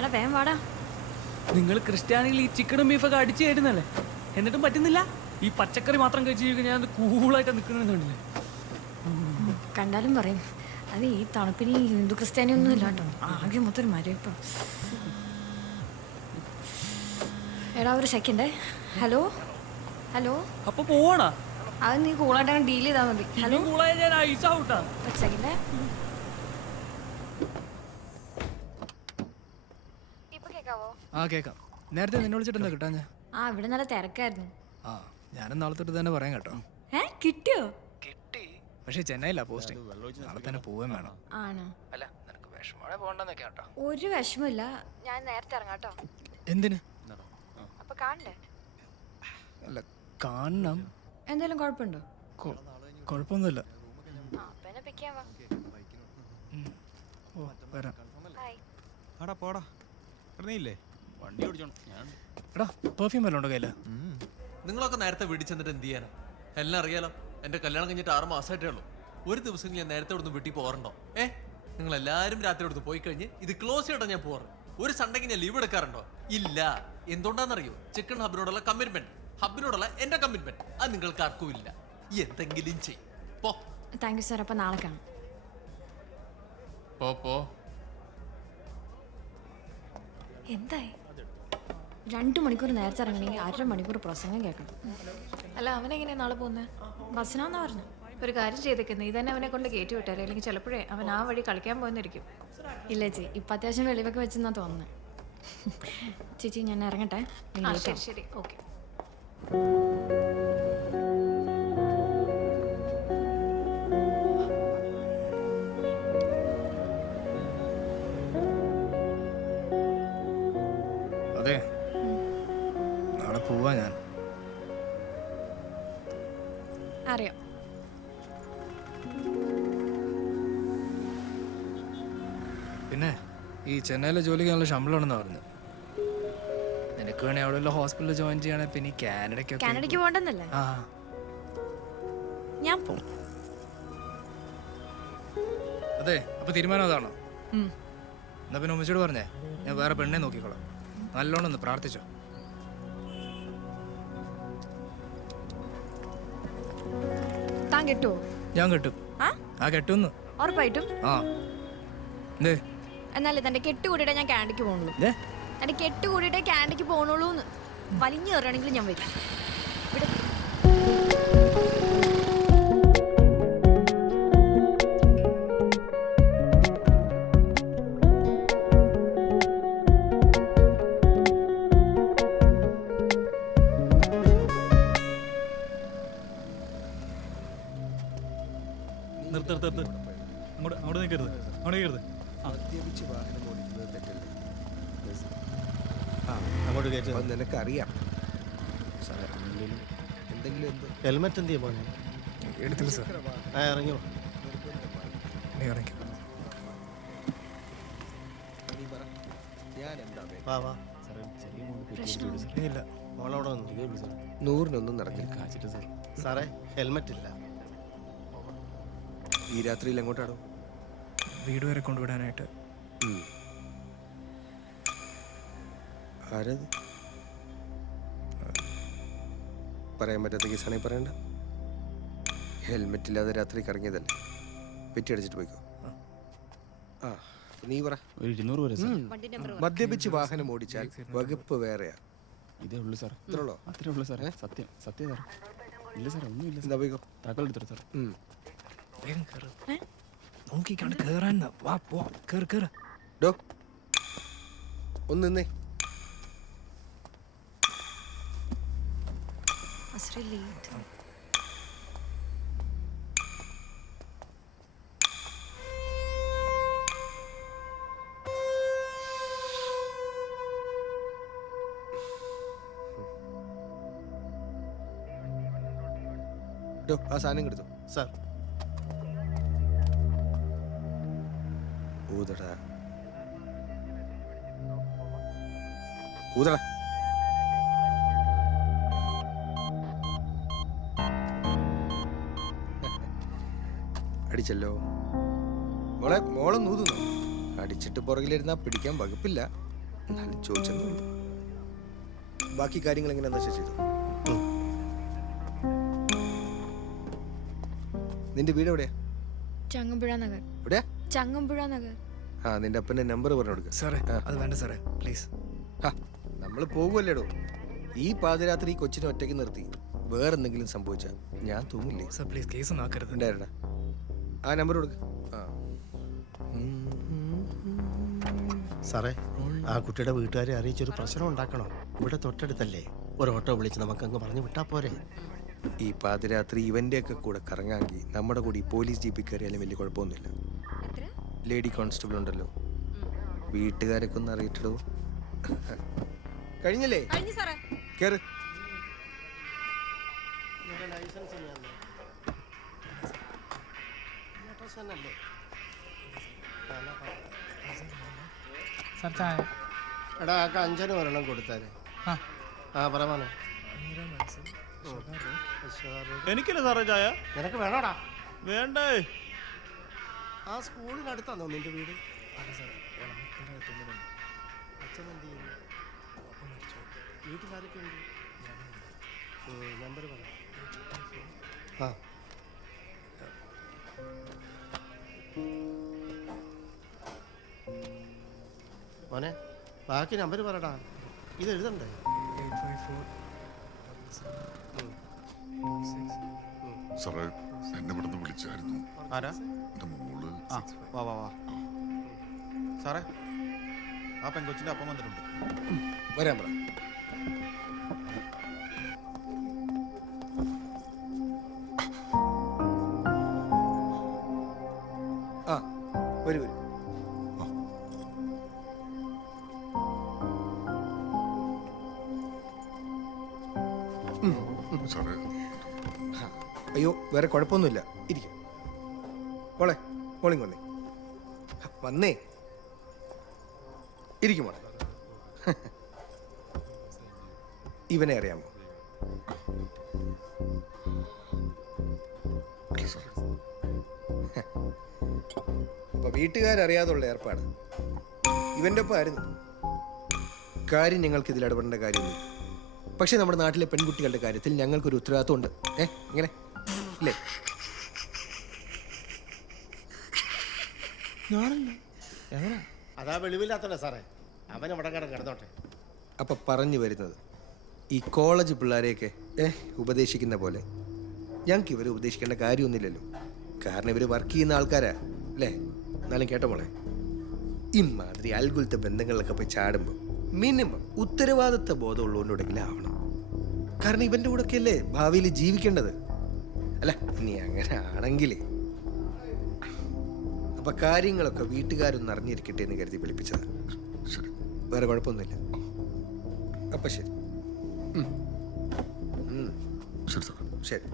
എടാ വേഗം വാടാ. നിങ്ങൾ ക്രിസ്ത്യാനികൾ ഈ ചിക്കനും ബീഫൊക്കെ അടിച്ചു കയറ്റുന്നല്ലേ, എന്നിട്ടും പറ്റുന്നില്ല. ഈ പച്ചക്കറി മാത്രം കഴിച്ച് ഞാൻ കൂളായിട്ട് നിൽക്കണമെന്ന് കണ്ടില്ലേ? കണ്ടാലും പറയും അത് ഈ തണുപ്പിന് ഈ ഹിന്ദു ക്രിസ്ത്യാനി ഒന്നും ഇല്ല കേട്ടോ. ആകെ മൊത്തം ഒരു മരം ഇപ്പം. എടാ ഒരു സെക്കൻഡ്. Hello hello. അപ്പൊ പോവാണോ? അത് നീ കൂളായിട്ട് ഡീൽ ചെയ്താൽ മതി. ഹലോ ഞാൻ ഐസ് ഔട്ടാ. ഒരു സെക്കൻഡ്. ആ കേക്കാം. നേരത്തെ നിന്നെ വിളിച്ചിട്ട് എന്താ കിട്ടാ? ഞാൻ ഇവിടെ നല്ല തിരക്കായിരുന്നു. ആ ഞാനും നാളെ തൊട്ട് തന്നെ പറയാം കേട്ടോ. കിട്ടിയോ? കിട്ടി, പക്ഷെ ചെന്നൈയിലാ പോസ്റ്റിംഗ്. നാളെ തന്നെ പോവുകയും വേണം. ആണോ? അല്ല നിനക്ക് വിഷമോടെ പോകണ്ടെന്നൊക്കെ കേട്ടോ. ഒരു വിഷമില്ല, ഞാൻ നേരത്തെ ഇറങ്ങാട്ടോ. എന്തിന്? അപ്പൊ കാണണ്ടേ? അല്ല കാണണം. എന്തെങ്കിലും കുഴപ്പമുണ്ടോ? കുഴപ്പമൊന്നുമില്ല. പിന്നെ പിക്ക് ചെയ്യാൻ വാ. ഓ വരാം. ആടാ പോടാ. ഇറങ്ങിയില്ലേ? വണ്ടി ഓടിച്ചോണം. എടാ പെർഫ്യൂം വല്ലതും ഉണ്ടോ കയ്യില്? നിങ്ങളൊക്കെ നേരത്തെ വീട്ടിൽ ചെന്നിട്ട് എന്ത് ചെയ്യാനാ? എല്ലാം അറിയാലോ. എൻ്റെ കല്യാണം കഴിഞ്ഞിട്ട് 6 മാസമായിട്ടേ ഉള്ളൂ. ഒരു ദിവസം ഞാൻ നേരത്തെ ഇവിടുന്ന് വീട്ടിൽ പോകാറുണ്ടോ? നിങ്ങൾ എല്ലാവരും രാത്രി ഇവിടുന്ന് പോയി കഴിഞ്ഞ് ഇത് ക്ലോസ് ചെയ്തിട്ടാ ഞാൻ പോകാറ്. ഒരു സൺഡേക്ക് ഞാൻ ലീവ് എടുക്കാറുണ്ടോ? ഇല്ല. എന്തുകൊണ്ടാണെന്നറിയോ? ചിക്കൻ ഹബിനോടുള്ള കമ്മിറ്റ്മെന്റ്, ഹബിനോടുള്ള എൻ്റെ കമ്മിറ്റ്മെന്റ് അത് നിങ്ങൾക്ക് ആർക്കും ഇല്ല. എന്തെങ്കിലും ചെയ്യും. പോ. Thank you sir. അപ്പൊ നാളെ കാണാം. പോ. എന്തായി? 2 മണിക്കൂർ നേരത്തെ ഇറങ്ങണമെങ്കിൽ 1/2 മണിക്കൂർ പ്രസംഗം കേൾക്കണം. അല്ല അവനെങ്ങനെയാ നാളെ പോകുന്നത്? ബസ്സിനാന്നാ പറഞ്ഞു. ഒരു കാര്യം ചെയ്തേക്കുന്നത് ഇതന്നെ അവനെ കൊണ്ട് കയറ്റി വിട്ടാലേ, അല്ലെങ്കിൽ ചിലപ്പോഴേ അവൻ ആ വഴി കളിക്കാൻ പോയെന്നിരിക്കും. ഇല്ല ചേച്ചി, ഇപ്പം അത്യാവശ്യം വെളിവൊക്കെ വെച്ചെന്നാ തോന്നുന്നത്. ചേച്ചി ഞാൻ ഇറങ്ങട്ടെ. ശരി ഓക്കെ. അതെ നാളെ പോവാ ഞാൻ. അറിയാം. പിന്നെ ഈ ചെന്നൈയിലെ ജോലിക്ക് നല്ല ശമ്പളമാണെന്ന് പറഞ്ഞു. നിനക്ക് വേണേ അവിടെ വല്ല ഹോസ്പിറ്റലിൽ ജോയിൻ ചെയ്യണേ. പിന്നെ ഈ കാനഡയ്ക്ക് പോകണ്ടെന്നല്ലേ? ആ ഞാൻ പോകും. അതെ, അപ്പൊ തീരുമാനം അതാണോ? എന്നാ പിന്നെ ഉമ്മച്ചോട് പറഞ്ഞേ, ഞാൻ വേറെ പെണ്ണെ നോക്കിക്കോളാം. നല്ലോണം ഒന്ന് പ്രാർത്ഥിച്ചോ. താൻ കെട്ടുവോ? ഞാൻ കെട്ടും. ആ കെട്ടുന്നു. ഉറപ്പായിട്ടും? ആ എന്തേ? എന്നാലേ തന്റെ കെട്ട് കൂടിയിട്ടേ ഞാൻ കാനഡയ്ക്ക് പോകണുള്ളൂ. തന്റെ കെട്ട് കൂടിയിട്ടേ കാനഡയ്ക്ക് പോകണുള്ളൂ എന്ന് വലിഞ്ഞു കയറുകയാണെങ്കിൽ ഞാൻ വരും. ഇവിടെ അങ്ങോട്ട് നിൽക്കരുത്, അങ്ങോട്ട് നിൽക്കരുത്. നിനക്കറിയാം എന്തെങ്കിലും ഹെൽമെറ്റ് എന്ത് ചെയ്യാൻ എടുത്തില്ല സാർ. ഇറങ്ങിയോ? ഇറങ്ങി. ഇല്ല, മോളവിടെ വന്നു. 100-നൊന്നും നടക്കില്ല സാറേ. ഹെൽമെറ്റ് ഇല്ല. ഈ രാത്രിയിൽ എങ്ങോട്ടാണോ? വീട് വരെ കൊണ്ടുവിടാനായിട്ട്. ആരത്? പറയാൻ പറ്റാത്ത കേസാണെങ്കിൽ പറയണ്ട. ഹെൽമെറ്റ് ഇല്ലാതെ രാത്രി കറങ്ങിയതല്ലേ, പെറ്റി അടിച്ചിട്ട് പോയിക്കോ. ആ നീ പറ. മദ്യപിച്ച് വാഹനം ഓടിച്ചാൽ വകുപ്പ് വേറെയാ. ഇതേ ഉള്ളൂ സാർ. ഇത്രേ ഉള്ളോ? അത്രേ ഉള്ളൂ സാർ. സത്യം സത്യം സാർ. ഇല്ല സാർ, ഒന്നുമില്ല. എന്താ പോയിക്കോ. താക്കോൽ എടുത്തിട്ട് സാർ. വേഗം കേറ്. നോക്കിക്കാണ്ട് കേറാൻ. വാ പോ, കേറ് കേറ്. ഡോ ഒന്ന് നിന്നേ. ആ സാധനം എടുത്തു സാർ. ഊതടാ ഊതടാ. അടിച്ചല്ലോ മോളെ. മോളെ നൂതുന്നു. അടിച്ചിട്ട് പുറകിലിരുന്നാ പിടിക്കാൻ വകുപ്പില്ല. എന്നാലും ചോദിച്ചെന്നു. ബാക്കി കാര്യങ്ങൾ എങ്ങനെ ചെയ്തു? നിന്റെ വീട് എവിടെയാ? ചങ്ങമ്പുഴ നഗർ. എവിടെയാ? ചങ്ങമ്പുഴ നഗർ. ആ നിന്റെ അപ്പന്റെ നമ്പർ പറഞ്ഞു കൊടുക്ക. സാറേ അത് വേണ്ട സാറേ, പ്ലീസ്. നമ്മൾ പോകുമല്ലേടോ. ഈ പാതിരാത്രി കൊച്ചിനെ ഒറ്റയ്ക്ക് നിർത്തി വേറെന്തെങ്കിലും സംഭവിച്ചാൽ ഞാൻ തൂങ്ങില്ലേ? സാർ പ്ലീസ്, കേസ് ഒന്നും ആക്കരുത്. ഉണ്ടായിരുടാ. ആ നമ്പർ കൊടുക്ക. സാറേ, ആ കുട്ടിയുടെ വീട്ടുകാരെ അറിയിച്ചൊരു പ്രശ്നം ഉണ്ടാക്കണോ? ഇവിടെ തൊട്ടടുത്തല്ലേ, ഒരു ഓട്ടോ വിളിച്ച് നമുക്കങ്ങ് പറഞ്ഞു വിട്ടാ പോരെ? ഈ പാതിരാത്രി ഇവന്റെ ഒക്കെ കൂടെ കറങ്ങാങ്കി നമ്മുടെ കൂടി പോലീസ് ജീപ്പിൽ കയറിയാലും വലിയ കുഴപ്പമൊന്നുമില്ല. ലേഡി കോൺസ്റ്റബിൾ ഉണ്ടല്ലോ, വീട്ടുകാരൊക്കെ ഒന്ന് അറിയിട്ടിടൂ. കഴിഞ്ഞല്ലേ? കേറ്. എടാ ആ കഞ്ചന് ഒരെണ്ണം കൊടുത്താലേ. ആ പറ. എനിക്കില്ല സാറേ ചായ. നിനക്ക് വേണോടാ? വേണ്ടേ. ആ സ്കൂളിനടുത്താണോ നിന്റെ വീട്? അച്ഛനെന്ത് ചെയ്യുന്നു? വീട്ടിലാരൊക്കെ ഉണ്ട്? നമ്പർ പറ. ആ മോനെ, ബാക്കി നമ്പർ പറടാ. ഇത് എഴുതണ്ടേ? സാറേ, എന്നെ ഇവിടെ നിന്ന് വിളിച്ചായിരുന്നു. ആരാ? എൻ്റെ മോള്. വാ വാ വാ സാറേ, ആ പെൺകൊച്ചിൻ്റെ അപ്പം വന്നിട്ടുണ്ട്. വരാൻ പറ. ആ വരൂ വരൂ. സാറേ, അയ്യോ വേറെ കുഴപ്പമൊന്നുമില്ല, ഇരിക്കും. മോളെ മോളിങ് വന്നേ. ഇരിക്കുമോ? ഇവനെ അറിയാമോ? അപ്പൊ വീട്ടുകാരറിയാതുള്ള ഏർപ്പാട്. ഇവന്റെ ഒപ്പം ആയിരുന്നു. കാര്യം ഞങ്ങൾക്ക് ഇതിൽ ഇടപെടേണ്ട കാര്യമൊന്നുമില്ല. പക്ഷെ നമ്മുടെ നാട്ടിലെ പെൺകുട്ടികളുടെ കാര്യത്തിൽ ഞങ്ങൾക്കൊരു ഉത്തരവാദിത്വം ഉണ്ട്. ഇങ്ങനെ ഇല്ലേ? അതാ വെളിവില്ലാത്തല്ലേ സാറേ, അവൻ അവിടെ കിടന്നോട്ടെ. അപ്പൊ പറഞ്ഞു വരുന്നത്, ഈ കോളേജ് പിള്ളേരെയൊക്കെ ഉപദേശിക്കുന്ന പോലെ ഞങ്ങൾക്ക് ഇവരെ ഉപദേശിക്കേണ്ട കാര്യമൊന്നുമില്ലല്ലോ. കാരണം ഇവർ വർക്ക് ചെയ്യുന്ന ആൾക്കാരാ അല്ലേ? എന്നാലും കേട്ടോ മോളെ, ഇമാതിരി അൽഗുലത്തെ ബന്ധങ്ങളിലൊക്കെ പോയി ചാടുമ്പോൾ മിനിമം ഉത്തരവാദിത്വ ബോധം ഉള്ളവരോടെങ്കിലും ആവണം. കാരണം ഇവന്റെ കൂടെ ഒക്കെ അല്ലേ ഭാവിയിൽ ജീവിക്കേണ്ടത്. അല്ല ഇനി അങ്ങനെ ആണെങ്കിൽ അപ്പൊ കാര്യങ്ങളൊക്കെ വീട്ടുകാരൊന്നും അറിഞ്ഞിരിക്കട്ടെ എന്ന് കരുതി വിളിപ്പിച്ചതാ. വേറെ കുഴപ്പമൊന്നുമില്ല. അപ്പൊ ശരി. ശരി.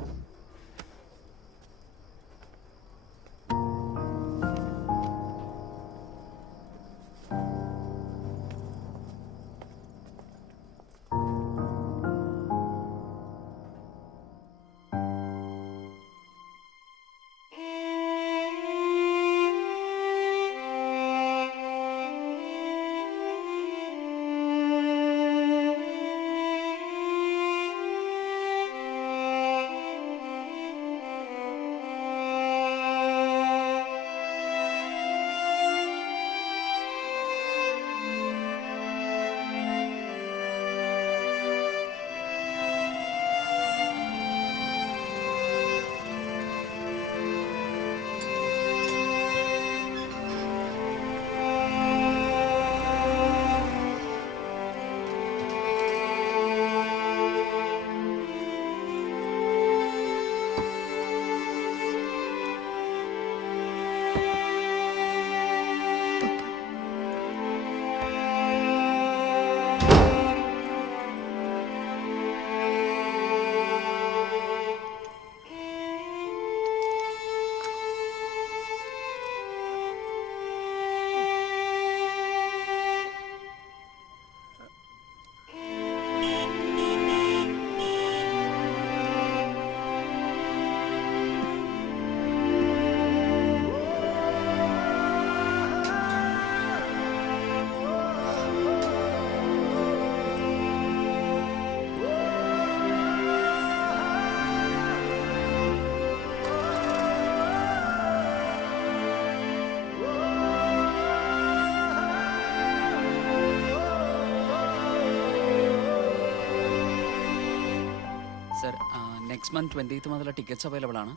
നെക്സ്റ്റ് മന്ത് 20th മുതൽ ടിക്കറ്റ്സ് അവൈലബിൾ ആണ്.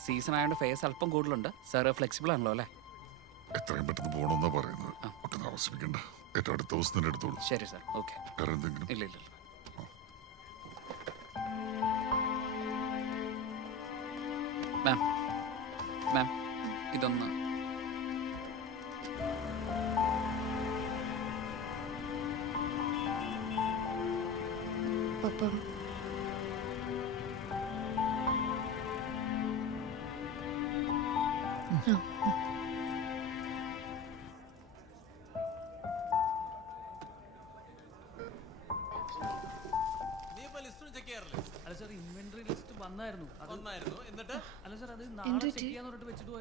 സീസൺ ആയതുകൊണ്ട് ഫെയർസ് അല്പം കൂടുതലുണ്ട്. സാർ ഫ്ലെക്സിബിൾ ആണല്ലോ അല്ലേ? എത്രയും പെട്ടെന്ന് പോകണമെന്നാ പറയുന്നത്. ഒട്ടും താമസിപ്പിക്കണ്ട. ഏറ്റവും അടുത്ത ദിവസം തന്നെ എടുത്തോളൂ. ശരി സാർ. ഓക്കെ. വേറെ എന്തെങ്കിലും? ഇല്ല. മാം ഇതൊന്ന് പപ്പ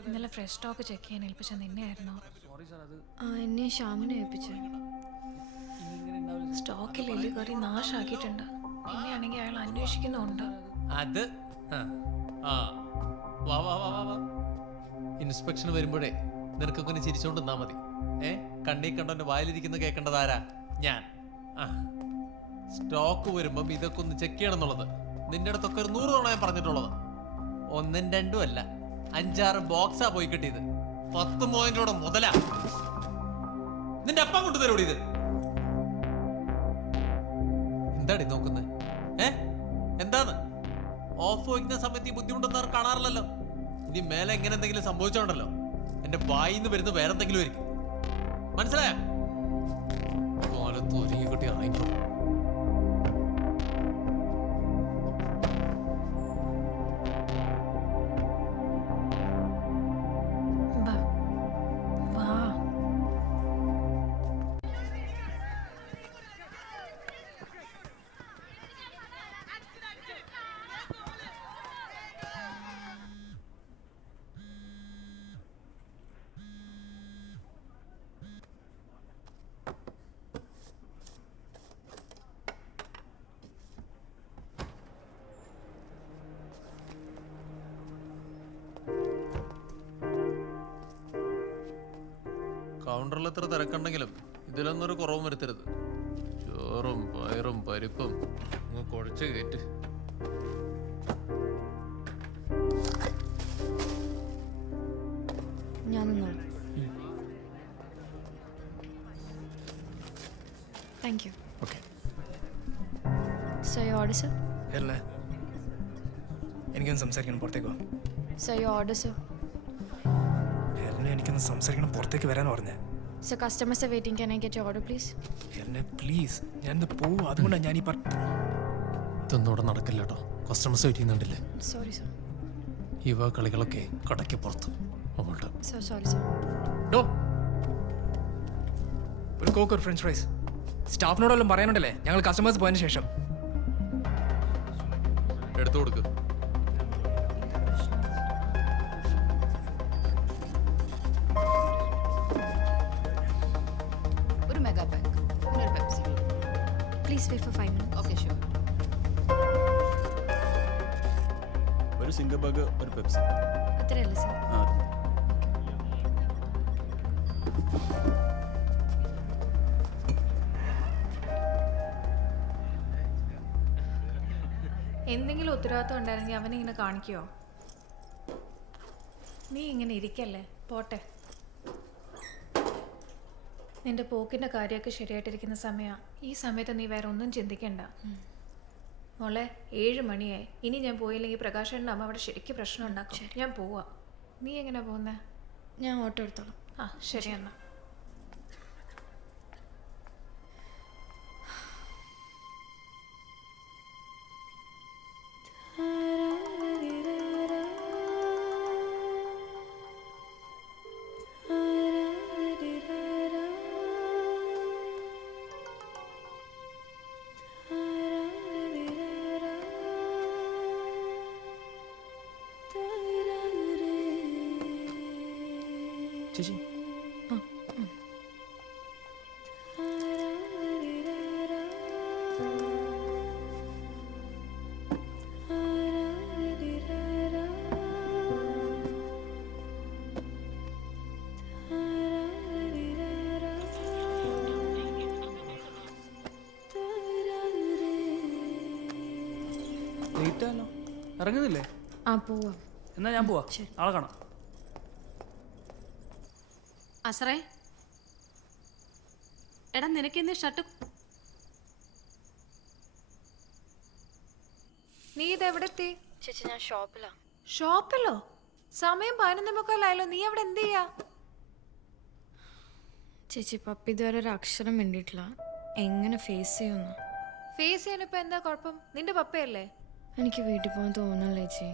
ഇന്നലെ ഫ്രഷ് സ്റ്റോക്ക് ചെക്ക് ചെയ്യാൻ ഏൽപ്പിച്ച നിന്നെയായിരുന്നു. എന്നെ ഷ്യാമിനെ ഏൽപ്പിച്ചു. സ്റ്റോക്കിൽ എലി കയറി നാശാക്കിയിട്ടുണ്ട്. പിന്നെയാണെങ്കിൽ അയാൾ അന്വേഷിക്കുന്നുണ്ട്. അത് ഇൻസ്പെക്ഷൻ വരുമ്പോഴേ നിനക്കൊക്കെ ചിരിച്ചോണ്ട് നിന്നാ മതി. കണ്ണീ കണ്ടോന്റെ വായിലിരിക്കുന്ന കേൾക്കേണ്ടതാരാ? ഞാൻ. സ്റ്റോക്ക് വരുമ്പം ഇതൊക്കെ ഒന്ന് ചെക്ക് ചെയ്യണം എന്നുള്ളത് നിന്റെ അടുത്തൊക്കെ ഒരു 100 തവണ ഞാൻ പറഞ്ഞിട്ടുള്ളത്. 1 2 അല്ല 5-6 ബോക്സാ പോയി കിട്ടിയത്. 10 പോയിന്റോടെ മുതലാ. നിന്റെ അപ്പം കൊണ്ടുതരൂടി ഇത്. എന്താടി നോക്കുന്നത്? എന്താന്ന് ഓഫ് വയ്ക്കുന്ന സമയത്ത് ഈ ബുദ്ധിമുട്ടൊന്നും ആരും കാണാറില്ലല്ലോ. ഇനി മേലെ എങ്ങനെ എന്തെങ്കിലും സംഭവിച്ചോണ്ടല്ലോ എന്റെ വായിന്ന് വരുന്ന വേറെ എന്തെങ്കിലും ആയിരിക്കും. മനസ്സിലായ? കാലത്ത് ഒരുങ്ങി കിട്ടി ഇറങ്ങിക്കോ. കൗണ്ടറിൽ എത്ര തിരക്കുണ്ടെങ്കിലും ഇതിലൊന്നും ഒരു കുറവും വരുത്തരുത്. ചോറും പയറും പരിപ്പും അങ്ങ് കുഴച്ച് കയറ്റ്. ഞാൻ നിന്നോളാം. Thank you. Okay. So you order sir. അല്ലേ എനിക്കൊന്ന് സംസാരിക്കണം, പുറത്തേക്ക് വാ. So you order sir. എന്നെ എനിക്കൊന്ന് സംസാരിക്കണം, പുറത്തേക്ക് വരാൻ പറഞ്ഞേ. So customers are waiting. Can I get your order please? എന്നെ പ്ലീസ്, ഞാൻ പോവും. അതുകൊണ്ടാണ് ഞാൻ ഈ ഇതൊന്നും ഇവിടെ നടക്കില്ല കേട്ടോ. കസ്റ്റമേഴ്സ് വെയിറ്റ് ചെയ്യുന്നുണ്ടല്ലേ. Sorry sir. ഇവ കളികളൊക്കെ കടയ്ക്ക് പുറത്ത്. അവളുടെ സോ സോറി സർ. ഡോ ഒരു കോക്ക്, ഒരു ഫ്രഞ്ച് ഫ്രൈസ്. സ്റ്റാഫിനോടെല്ലാം പറയാനുണ്ടല്ലേ, ഞങ്ങൾ കസ്റ്റമേഴ്സ് പോയതിനു ശേഷം. എടുത്തു കൊടുക്ക്. ഒരു മെഗാ പാക്ക്, പിന്നെ ഒരു Pepsi. Please wait for 5 minutes. Okay sure. ഒരു സിംഗിൾ ബർഗർ, ഒരു പെപ്സി. അത്രയല്ലേ സർ? എന്തെങ്കിലും ഉത്തരവാദിത്വം ഉണ്ടായിരുന്നെങ്കിൽ അവനിങ്ങനെ കാണിക്കുമോ? നീ ഇങ്ങനെ ഇരിക്കല്ലേ, പോട്ടെ. നിന്റെ പോക്കിൻ്റെ കാര്യമൊക്കെ ശരിയായിട്ടിരിക്കുന്ന സമയമാണ്. ഈ സമയത്ത് നീ വേറെ ഒന്നും ചിന്തിക്കണ്ട മോളെ. 7 മണിയായി. ഇനി ഞാൻ പോയില്ലെങ്കിൽ പ്രകാശൻ്റെ അമ്മ അവിടെ ശരിക്കും പ്രശ്നം ഉണ്ടാക്കും. ഞാൻ പോവാ. നീ എങ്ങനെ പോകുന്നേ? ഞാൻ ഓട്ടോ എടുത്തോളാം. ആ ശരി എന്നാ. ചേച്ചി ലേറ്റാണല്ലോ, ഇറങ്ങുന്നില്ലേ? ആ പോവാം. എന്നാ ഞാൻ പോവാ, നാളെ കാണാം. അസറേ, എടാ നിനക്ക് ഷർട്ട്. നീ ഇതെവിടെ എത്തി? ചേച്ചി ഞാൻ ഷോപ്പിലാ. ഷോപ്പിലോ? സമയം 11:45. നീ അവിടെ എന്ത് ചെയ്യാ? ചേച്ചി പപ്പ ഇതുവരെ ഒരു അക്ഷരം വേണ്ടിയിട്ടില്ല. എങ്ങനെ ഫേസ് ചെയ്യുന്നു? ഫേസ് ചെയ്യാനിപ്പോ എന്താ കുഴപ്പം? നിന്റെ പപ്പയല്ലേ? എനിക്ക് വീട്ടിൽ പോകാൻ തോന്നല്ലേ ചേച്ചി.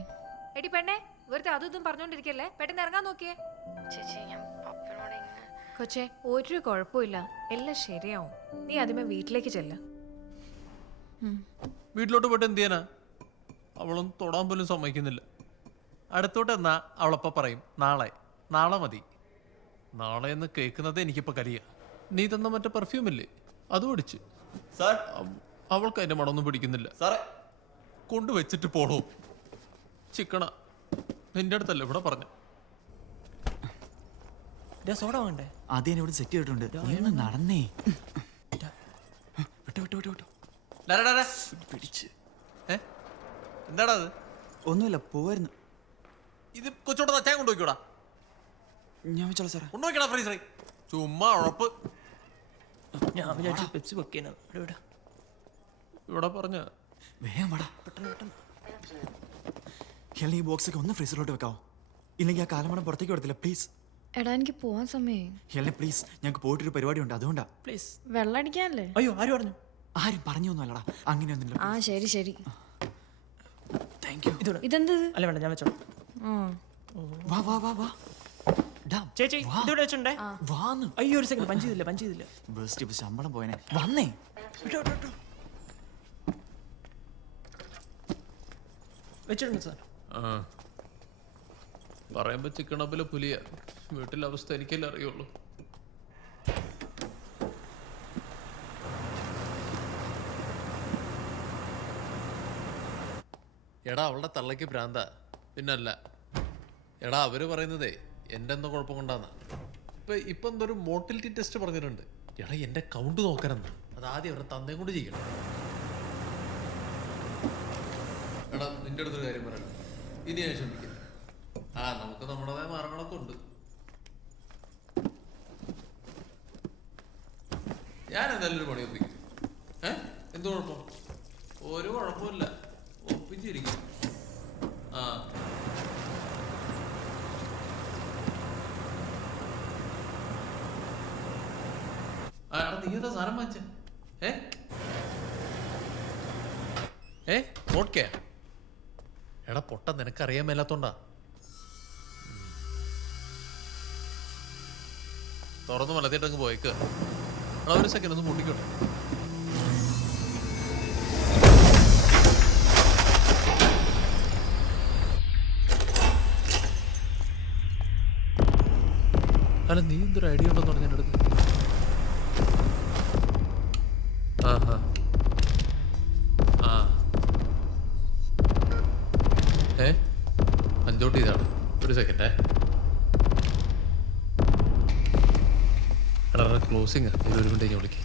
എടി പെണ്ണെ, വെറുതെ അതും ഇതും പറഞ്ഞോണ്ടിരിക്കല്ലേ, പെട്ടെന്ന് ഇറങ്ങാൻ നോക്കിയേ. ചേച്ചി ഞാൻ പപ്പനോട് കൊച്ചേ, ഒരു കുഴപ്പമില്ല, എല്ലാം ശരിയാവും. നീ ആദ്യമേ വീട്ടിലേക്ക് ചെല്ല. വീട്ടിലോട്ട് പോയിട്ട് എന്ത് ചെയ്യാനാ? അവളൊന്നും തൊടാൻ പോലും സമ്മതിക്കുന്നില്ല. അടുത്തോട്ട് എന്നാ അവളപ്പ പറയും നാളെ, നാളെ മതി. നാളെ എന്ന് കേൾക്കുന്നത് എനിക്കിപ്പോൾ കരിയ. നീ തന്ന മറ്റേ പെർഫ്യൂമില്ലേ, അതും അടിച്ച്. അവൾക്ക് അതിൻ്റെ മണമൊന്നും പിടിക്കുന്നില്ല. കൊണ്ടുവച്ചിട്ട് പോടോ. ചിക്കണ നിന്റെ അടുത്തല്ലേ ഇവിടെ പറഞ്ഞു. സോഡ വേണ്ടേ? ആദ്യം ഇവിടെ സെറ്റ് ചെയ്തിട്ടുണ്ട്. നടന്നേ. പിടിച്ച്. എന്താടാ അത്? ഒന്നുമില്ല, പോവായിരുന്നു. ഇത് കൊച്ചോട്ട് തച്ചാൻ കൊണ്ടുപോയിക്കോടാ. ഞാൻ വെച്ചോളാം സാറേ. കൊണ്ടുപോയിക്കടാ ഫ്രീസറി. ചുമ്മാ ഉഴപ്പ്. ഞാൻ വിചാരിച്ചു പെപ്സി വെക്കാനാ. ഇവിടെ പറഞ്ഞ വേഗം വാടാ. പെട്ടെന്ന്. ഈ ബോക്സ് ഒക്കെ ഒന്ന് ഫ്രീസറിലോട്ട് വെക്കാവോ? ഇല്ലെങ്കിൽ ആ കാലമടം പുറത്തേക്ക് കൊടുത്തില്ല പ്ലീസ്. എടാ എനിക്ക് പോവാൻ സമയം. ഹെല്ലേ പ്ലീസ്, ഞങ്ങൾക്ക് പോയിട്ടൊരു പരിപാടി ഉണ്ട്, അതുകൊണ്ടാ. പ്ലീസ്. വെള്ളം അടിക്കാനല്ലേ? അയ്യോ, ആര് പറഞ്ഞു? ആരും പറഞ്ഞൊന്നുമല്ലടാ, അങ്ങനെയൊന്നുമില്ല. ആ ശരി ശരി. Thank you. ഇതെന്ത്? അല്ല വേണ്ട, ഞാൻ വെച്ചോളാം. വാ വാ വാ വാ. ചേച്ചി ഇതിവിടെ വെച്ചിട്ടുണ്ടേ. വാന്ന്. അയ്യോ ഒരു സെക്കൻഡ്, പഞ്ച് ചെയ്തില്ല. ബെസ്റ്റ്, ഇപ്പൊ ശമ്പളം പോയനെ. വന്നേ. വെച്ചിട്ടുണ്ട് സാർ. പറയുമ്പോ ചിക്കണപ്പിലെ പുലിയ. വീട്ടിലെ അവസ്ഥ എനിക്കല്ലേ അറിയുള്ളൂ. എടാ അവളുടെ തള്ളയ്ക്ക് ഭ്രാന്ത, പിന്നല്ല. എടാ അവര് പറയുന്നതേ എൻ്റെ എന്തോ കുഴപ്പം കൊണ്ടാന്നാ. ഇപ്പൊ എന്തൊരു മോട്ടിലിറ്റി ടെസ്റ്റ് പറഞ്ഞിട്ടുണ്ട്. എടാ എന്റെ കൗണ്ട് നോക്കാനെന്ന് അത് ആദ്യം അവരുടെ തന്തയും കൊണ്ട് ചെയ്യണം. എടാ നിന്റെ അടുത്തൊരു കാര്യം പറയണം, ഇനി ഞാൻ ശ്രമിക്കില്ല. നമുക്ക് നമ്മുടേതായ മാർഗങ്ങളൊക്കെ ഉണ്ട്. ഞാൻ എന്തായാലും ഒരു പണി ഒപ്പിക്കും. എന്ത് കുഴപ്പം? ഒരു കുഴപ്പമില്ല, ഒപ്പിച്ചിരിക്കും. നീ ഏതാ സാധനം വാങ്ങിച്ച? ഓക്കെ എടാ പൊട്ട, നിനക്കറിയാൻ മേലാത്തോണ്ടാ. തുറന്ന് മലത്തിട്ടങ്ങ് പോയേക്ക്. എടാ ഒരു സെക്കൻഡ് ഒന്ന് മുട്ടിക്കോട്ടെ. അല്ല നീ എന്തൊരു ഐഡിയ ഉണ്ടെന്ന് പറഞ്ഞ എൻ്റെ അടുത്ത്? അഞ്ചോട്ട് ഇതാണ്. ഒരു സെക്കൻഡേ. എടാ ക്ലോസിങ് ഒരു മിനിറ്റ് ഞാൻ വിളിക്കാം.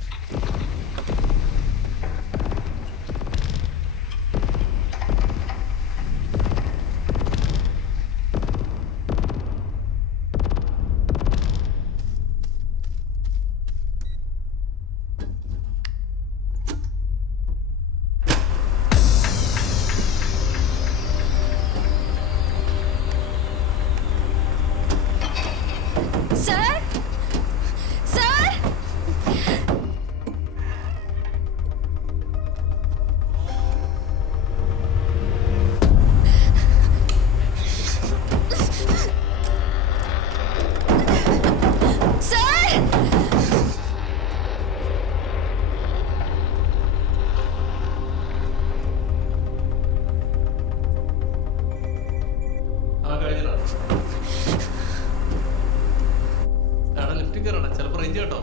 ചിലപ്പോൾ റേഞ്ച് കേട്ടോ.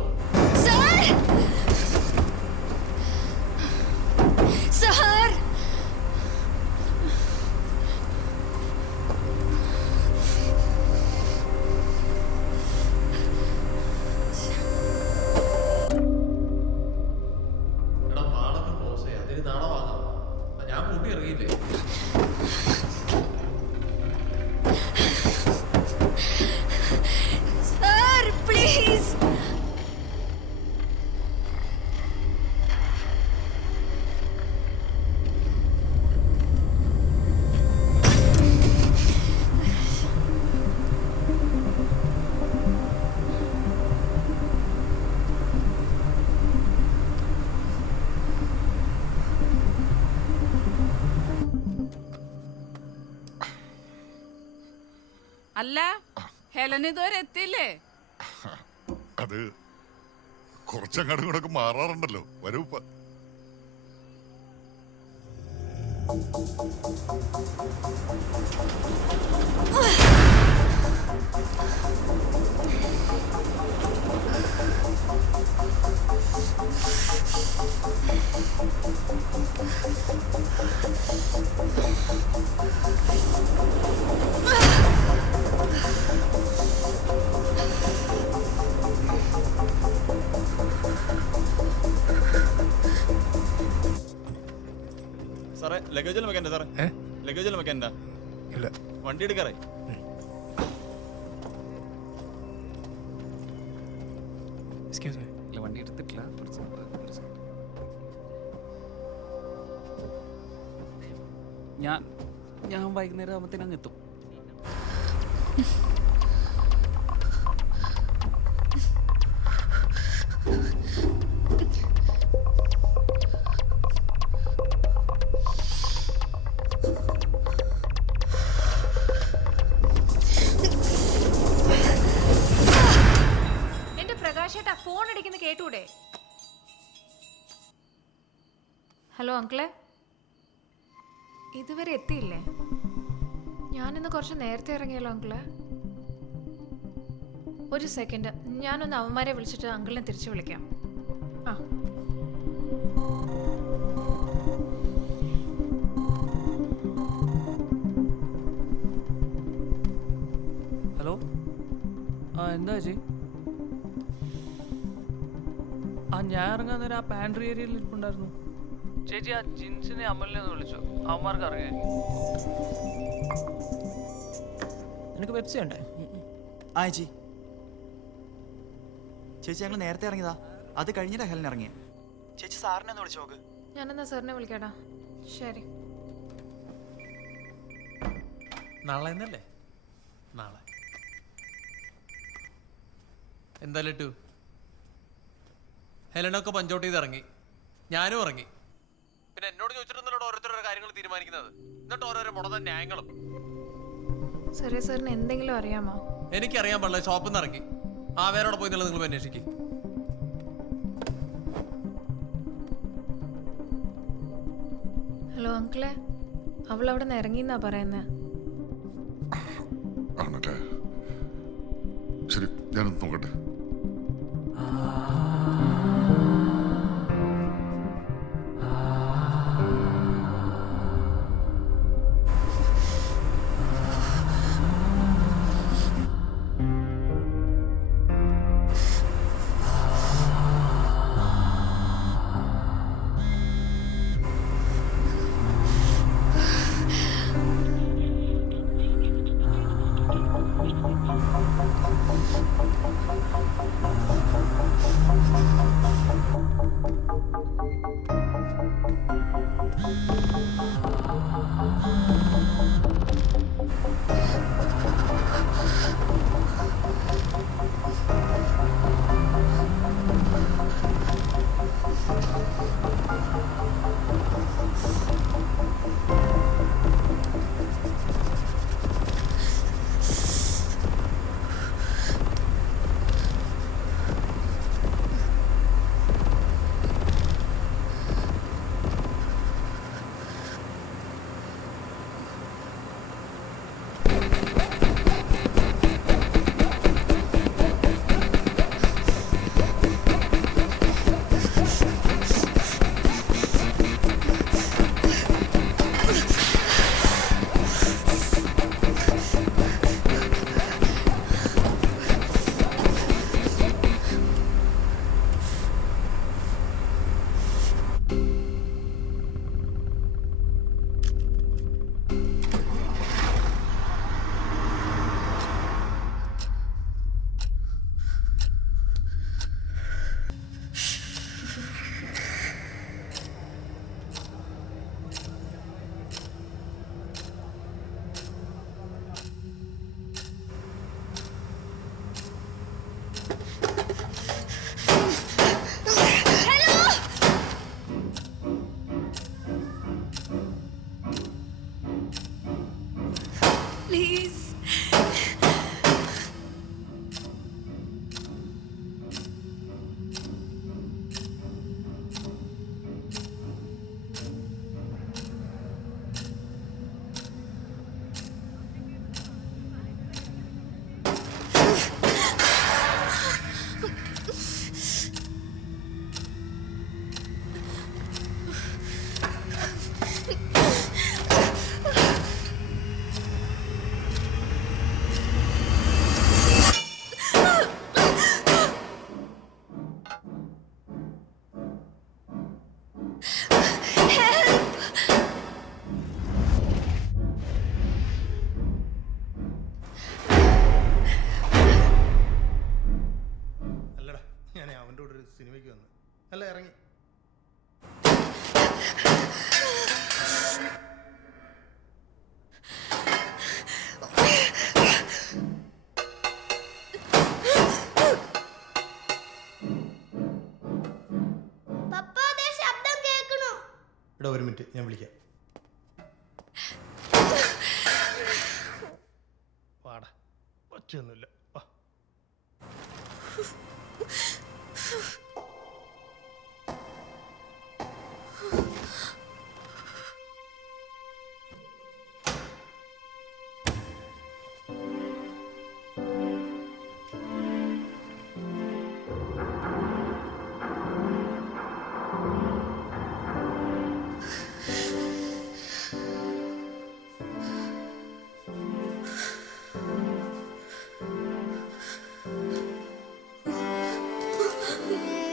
എടാ മാളൊക്കെ ക്ലോസ് ചെയ്യാം, അതിന് നാളെ വാങ്ങാം. ഞാൻ കൂട്ടി ഇറങ്ങിയില്ലേ? അല്ല ഹെലൻ ഇതുവരെ എത്തിയില്ലേ? അത് കുറച്ചങ്ങോട്ടും കൂടെ മാറാറുണ്ടല്ലോ. വരൂ. സാറേ ലഗേജെല്ലാം വെക്കണ്ട സാറേ? ലഗേജെല്ലാം വെക്കണ്ട? ഇല്ല. വണ്ടി എടുക്കാറേ? Excuse me. ഇല്ല വണ്ടി എടുത്തിട്ടില്ല. ഞാൻ വൈകുന്നേരം ആകുമ്പോഴത്തേനും അങ്ങ് എത്തും. ഫോൺ അടിക്കുന്ന കേട്ടൂടെ? ഹലോ അങ്കിളെ, ഇതുവരെ എത്തിയില്ലേ? ഞാനിന്ന് കുറച്ച് നേരത്തെ ഇറങ്ങിയല്ലോ അങ്കിളെ. ഒരു സെക്കൻഡ്, ഞാനൊന്ന് അവന്മാരെ വിളിച്ചിട്ട് അങ്കിളിനെ തിരിച്ചു വിളിക്കാം. ഹലോ, എന്താ ചേച്ചി? ആ ഞാൻ ഇറങ്ങാൻ നേരം ആ പാൻട്രി ഏരിയയിൽ ഇരിപ്പുണ്ടായിരുന്നു. ചേച്ചി ആ ജിൻസിനെ അമലിനെ ഒന്ന് വിളിച്ചോ, അവന്മാർക്ക് അറിയായിരിക്കും. നിനക്ക് പെപ്സി ഉണ്ടേ? ആ ചേച്ചി ചേച്ചി ഞങ്ങൾ നേരത്തെ ഇറങ്ങിയതാ, അത് കഴിഞ്ഞിട്ടാ ഹെലൻ ഇറങ്ങിയ. ചേച്ചി സാറിനെ ഒന്ന് വിളിച്ചു നോക്ക്. ഞാനെന്നാ സാറിനെ വിളിക്കാടാ. ശരി. നാളെ എന്നല്ലേ? നാളെ എന്തായാലും ഇട്ടു. ഹെലനൊക്കെ പഞ്ചൗട്ട് ചെയ്ത് ഇറങ്ങി, ഞാനും ഇറങ്ങി. പിന്നെ എന്നോട് ചോദിച്ചിട്ടൊന്നുമല്ലോ ഓരോരുത്തരുടെ കാര്യങ്ങൾ തീരുമാനിക്കുന്നത്. എന്നിട്ട് ഓരോരോ മുടന്ന ന്യായങ്ങളും. സാറേ സാറിന് എന്തെങ്കിലും അറിയാമോ? എനിക്കറിയാൻ പാടില്ല. ഷോപ്പിൽ നിന്ന് ഇറങ്ങി. ആ വേറോടെ പോയി നിങ്ങൾ അന്വേഷിക്കും. ഹലോ അങ്കിളെ, അവൾ അവിടെ നിന്ന് ഇറങ്ങിന്നാ പറയുന്നത്. ആണല്ലേ? ശരി, ഞാനൊന്ന് നോക്കട്ടെ. സിനിമയ്ക്ക് വന്ന് അല്ല ഇറങ്ങി. ഇവിടെ ഒരു മിനിറ്റ് ഞാൻ വിളിക്കാം. വാടാ, ഒച്ചയൊന്നുമില്ല. Yeah.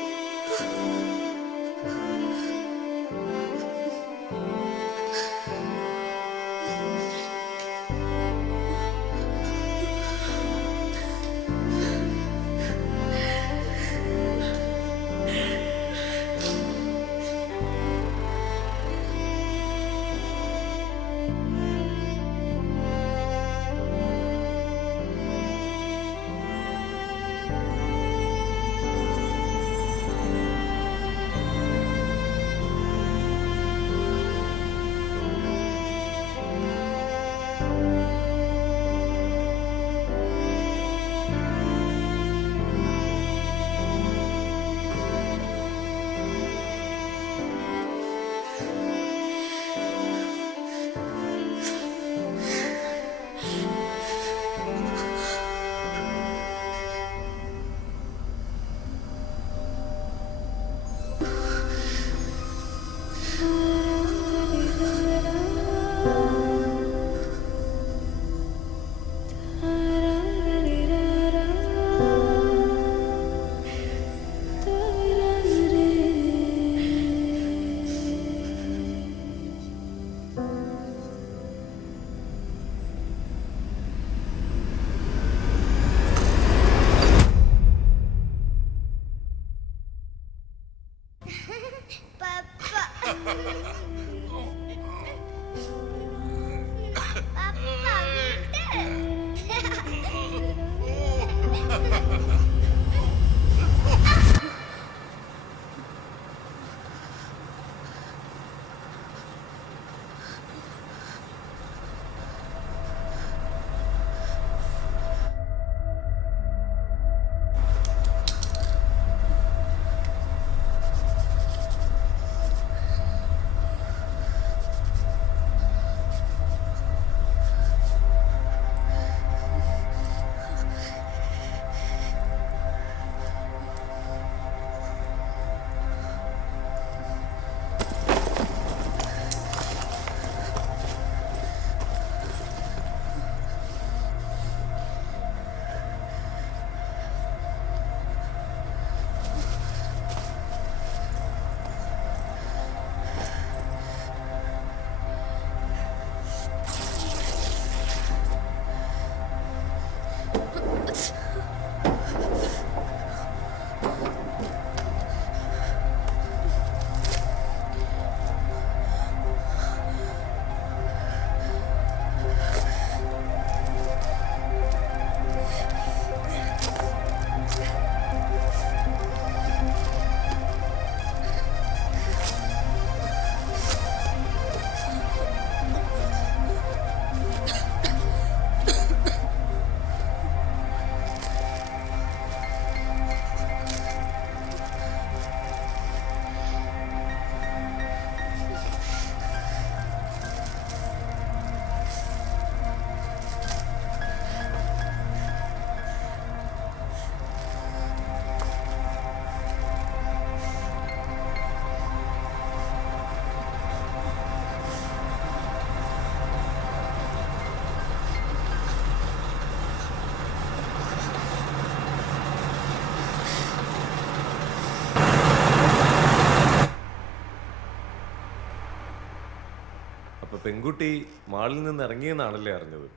പെൺകുട്ടി മാളിൽ നിന്ന് ഇറങ്ങിയെന്നാണല്ലേ അറിഞ്ഞത്?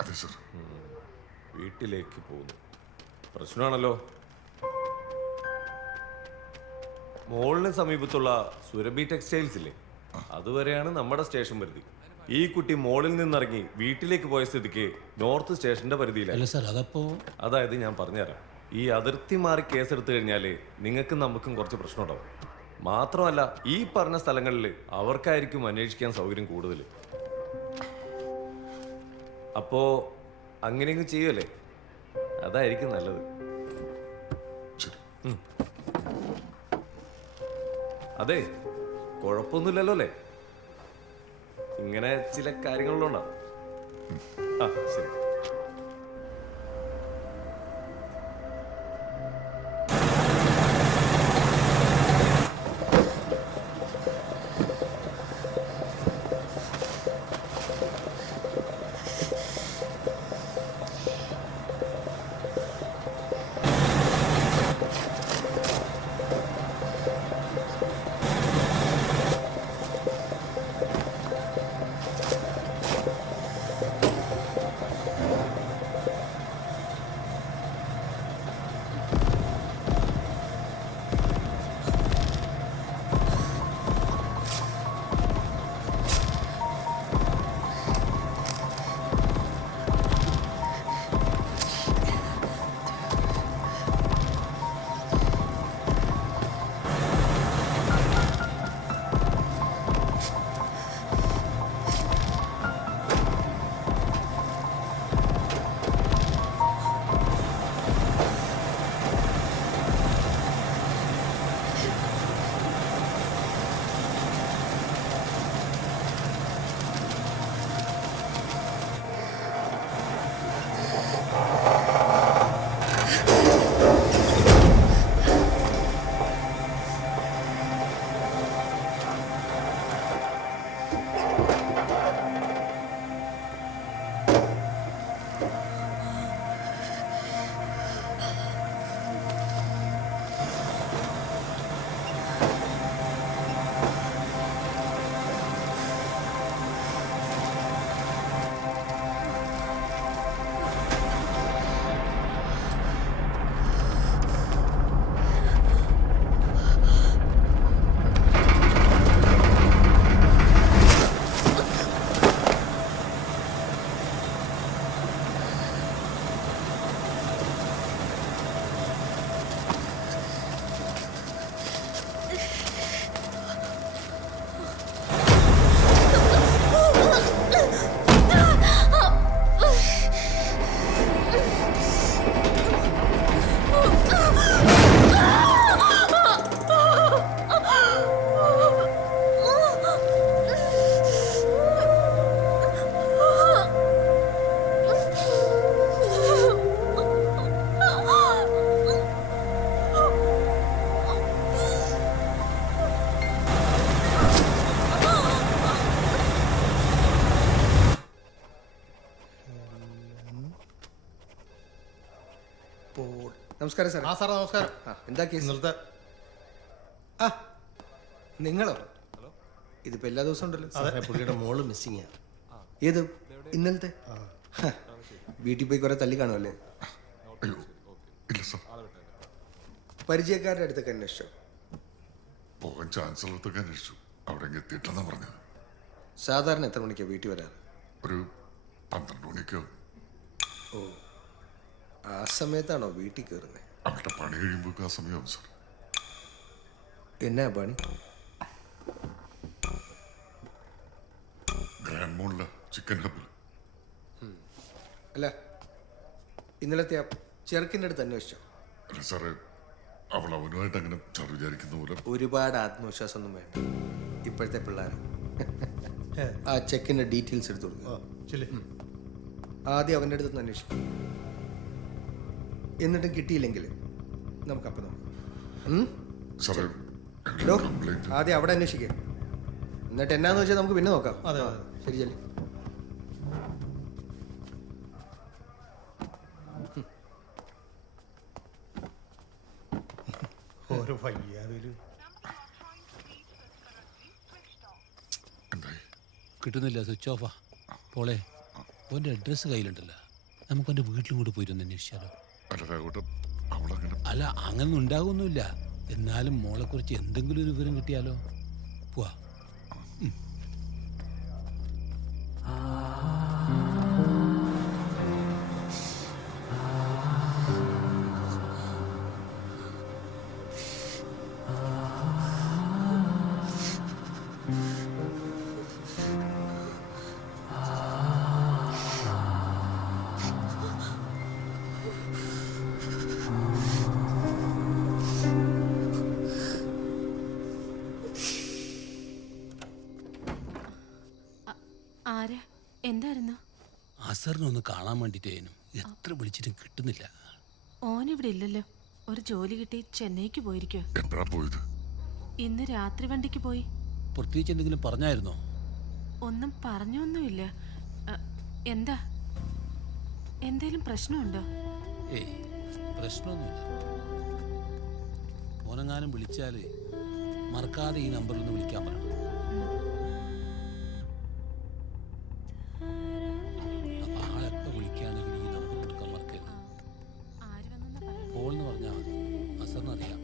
അതെ സർ. വീട്ടിലേക്ക് പോകുന്നു. പ്രശ്നമാണല്ലോ. മോളിന് സമീപത്തുള്ള സുരഭി ടെക്സ്റ്റൈൽസ് ഇല്ലേ, അതുവരെയാണ് നമ്മുടെ സ്റ്റേഷൻ പരിധി. ഈ കുട്ടി മോളിൽ നിന്നിറങ്ങി വീട്ടിലേക്ക് പോയ സ്ഥിതിക്ക് നോർത്ത് സ്റ്റേഷന്റെ പരിധിയിലാണ്. അതായത് ഞാൻ പറഞ്ഞുതരാം, ഈ അതിർത്തി മാറി കേസെടുത്തു കഴിഞ്ഞാൽ നിങ്ങൾക്കും നമുക്കും കുറച്ച് പ്രശ്നം ഉണ്ടാവും. മാത്രമല്ല ഈ പറഞ്ഞ സ്ഥലങ്ങളിൽ അവർക്കായിരിക്കും അന്വേഷിക്കാൻ സൗകര്യം കൂടുതൽ. അപ്പോ അങ്ങനെയെങ്കിലും ചെയ്യുമല്ലേ? അതായിരിക്കും നല്ലത്. അതെ, കുഴപ്പമൊന്നുമില്ലല്ലോ അല്ലേ? ഇങ്ങനെ ചില കാര്യങ്ങളുണ്ടാവും. ആ ശരി. നമസ്കാരം സാർ. ആ സാറേ നമസ്കാരം. എന്താ കേസ്? നിർത്ത. ആ നിങ്ങളോ? ഇതിപ്പോ എല്ലാ ദിവസവും ഉണ്ടല്ലോ. സാറേ പുള്ളിയുടെ മോള് മിസ്സിങ്. ഏത്? ഇന്നലത്തെ? വീട്ടിൽ പോയി കുറെ തല്ലി കാണുമല്ലേ? പരിചയക്കാരുടെ അടുത്തൊക്കെ അന്വേഷിച്ചോ? പോകാൻ ചാൻസലർ അടുത്തൊക്കെ അന്വേഷിച്ചു. അവിടെ എത്തിയിട്ടെന്നാ പറഞ്ഞത്. സാധാരണ എത്ര മണിക്കാണ് വീട്ടിൽ വരാറ്? ഒരു 12 മണിയൊക്കെ. ഓ, ആ സമയത്താണോ വീട്ടിൽ കയറുന്നത്? അവരുടെ പണി കഴിയുമ്പോൾ ആ സമയമാവും സാർ. എന്നാ പണി? ഗ്രാൻഡ് മോളില ചിക്കൻ ഹബിൽ. അല്ല, ഇന്നലത്തെ ആ ചെറുക്കിൻ്റെ അടുത്ത് അന്വേഷിച്ചോ? അല്ല സാറേ, അവൾ അവനുമായിട്ട് അങ്ങനെ സാർ വിചാരിക്കുന്ന പോലെ ഒരുപാട് ആത്മവിശ്വാസമൊന്നും വേണ്ട. ഇപ്പോഴത്തെ പിള്ളേർ ആ ചെക്കിൻ്റെ ഡീറ്റെയിൽസ് എടുത്തു കൊടുക്കുക. ആദ്യം അവൻ്റെ അടുത്ത് അന്വേഷിക്കും. എന്നിട്ടും കിട്ടിയില്ലെങ്കിൽ നമുക്കപ്പം ആദ്യം അവിടെ അന്വേഷിക്കുക. എന്നിട്ട് എന്നാന്ന് വെച്ചാൽ നമുക്ക് പിന്നെ നോക്കാം. ശരി ചെല്ലി. ഓരോ വയ്യാതൊരു കിട്ടുന്നില്ല, സ്വിച്ച് ഓഫാ. പോളെ ഓൻ്റെ അഡ്രസ്സ് കയ്യിലുണ്ടല്ലോ, നമുക്ക് എൻ്റെ വീട്ടിലും കൂടി പോയിരുന്ന് അന്വേഷിച്ചാലോ? അല്ല, അങ്ങനെ ഉണ്ടാകുമൊന്നുമില്ല. എന്നാലും മോളെക്കുറിച്ച് എന്തെങ്കിലും ഒരു വിവരം കിട്ടിയാലോ? പോവാ. ആരാ? എന്തായിരുന്നു? അസറിനെ ഒന്ന് കാണാൻ വേണ്ടിയിട്ടായിരുന്നു. എത്ര വിളിച്ചിട്ടും കിട്ടുന്നില്ല. ഓനിവിടെ ഇല്ലല്ലോ. ഒരു ജോലി കിട്ടി ചെന്നൈക്ക് പോയിരിക്കോ? എപ്പോഴാ പോയത്? ഇന്ന് രാത്രി വണ്ടിക്ക് പോയി. പ്രത്യേകിച്ച് എന്തെങ്കിലും പറഞ്ഞായിരുന്നോ? ഒന്നും പറഞ്ഞൊന്നുമില്ല. എന്താ, എന്തേലും പ്രശ്നമുണ്ടോ? ഏയ്, പ്രശ്നമൊന്നുമില്ല. ഓനെങ്ങാനും വിളിച്ചാല് മറക്കാതെ ഈ നമ്പറിൽ നിന്ന് വിളിക്കാൻ പറയണം. അപ്പൊ ആളെപ്പോ വിളിക്കുകയാണെങ്കിൽ ഈ നമ്പർ കൊടുക്കാൻ മറക്കരുത്. പോൾന്ന് പറഞ്ഞാൽ മതി, അസറിനറിയാം.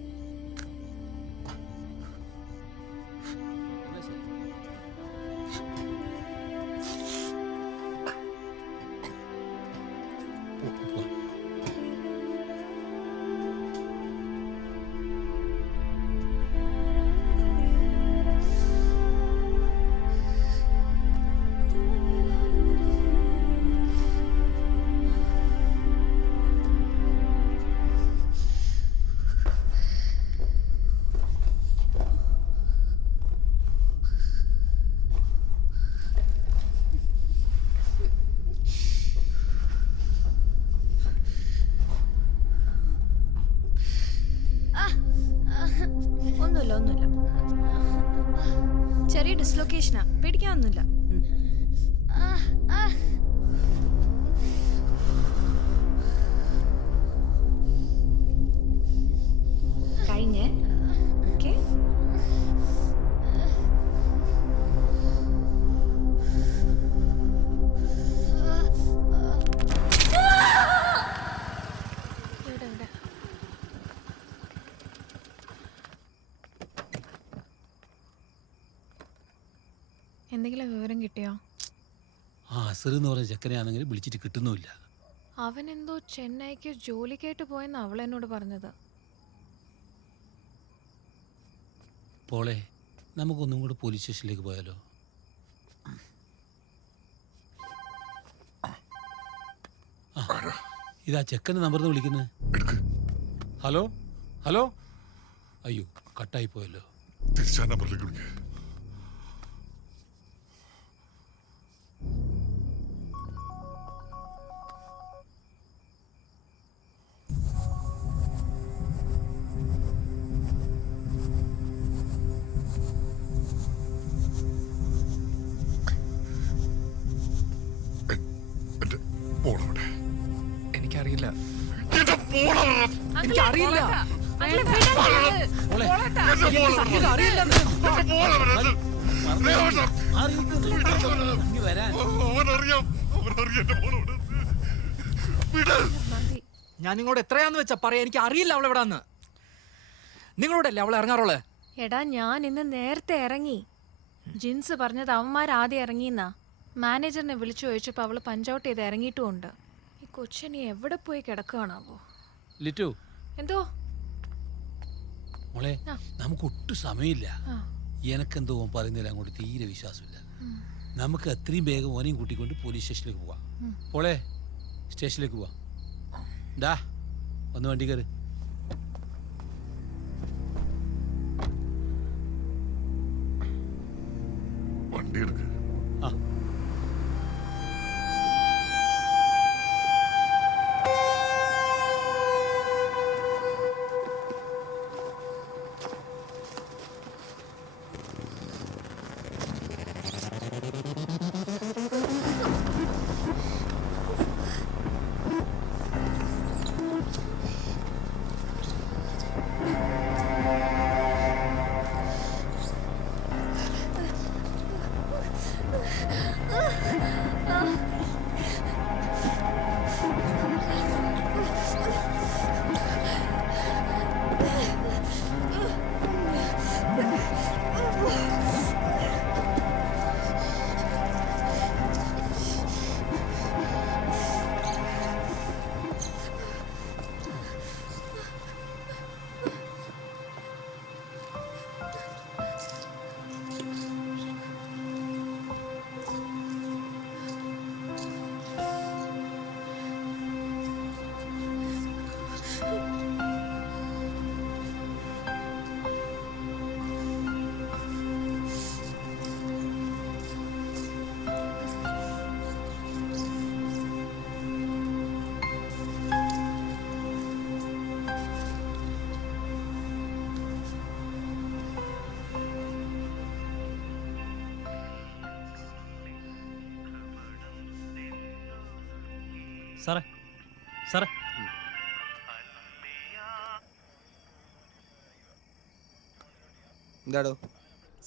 ഒന്നുമില്ല. ചെറിയ ഡിസ്ലൊക്കേഷനാ, പേടിക്കാനൊന്നുമില്ല. കഴിഞ്ഞേ. ഓക്കെ, എന്തെങ്കിലും വിവരം കിട്ടിയോ? ആ അസർ എന്ന് പറഞ്ഞ ചെക്കനെയാണെങ്കിൽ വിളിച്ചിട്ട് കിട്ടുന്നുമില്ല. അവൻ എന്തോ ചെന്നൈക്ക് ജോലിക്കായിട്ട് പോയെന്ന് അവൾ എന്നോട് പറഞ്ഞത്. പോളെ, നമുക്കൊന്നും കൂടെ പോലീസ് സ്റ്റേഷനിലേക്ക് പോയാലോ? ഇതാ ചെക്കൻ്റെ നമ്പറിൽ നിന്ന് വിളിക്കുന്നത്. Hello hello. അയ്യോ, കട്ടായി പോയല്ലോ. തിരിച്ചാ നമ്പറിലേക്ക് വിളിക്കുക. എനിക്കറിയില്ല. എനിക്കറിയില്ല. ഞാൻ നിങ്ങളോട് എത്രയാന്ന് വെച്ചാ പറയാ, എനിക്ക് അറിയില്ല അവൾ എവിടാന്ന്. നിങ്ങളോടല്ലേ അവൾ ഇറങ്ങാറുള്ളത്? എടാ, ഞാൻ ഇന്ന് നേരത്തെ ഇറങ്ങി. ജിൻസ് പറഞ്ഞത് അവന്മാരാദ്യം ഇറങ്ങിന്നാ. മാനേജറിനെ വിളിച്ചു ചോദിച്ചപ്പോ അവള് പഞ്ചൗട്ട് ചെയ്ത് ഇറങ്ങിയിട്ടുമുണ്ട്. ഈ കൊച്ചിനി എവിടെ പോയി കിടക്കുകയാണാവോ? ലിറ്റു, എന്തോ മോളെ, നമുക്ക് ഒട്ടും സമയമില്ല. എനക്കെന്തോ പറയുന്നില്ല, അങ്ങോട്ട് തീരെ വിശ്വാസമില്ല. നമുക്ക് എത്രയും വേഗം ഓനെയും കൂട്ടിക്കൊണ്ട് പോലീസ് സ്റ്റേഷനിലേക്ക് പോവാം. മോളെ, സ്റ്റേഷനിലേക്ക് പോവാം. ഡാ, ഒന്ന് വണ്ടി കയറി. വണ്ടി എടുക്ക്. ആ, സാറേ സാറേ എന്താടോ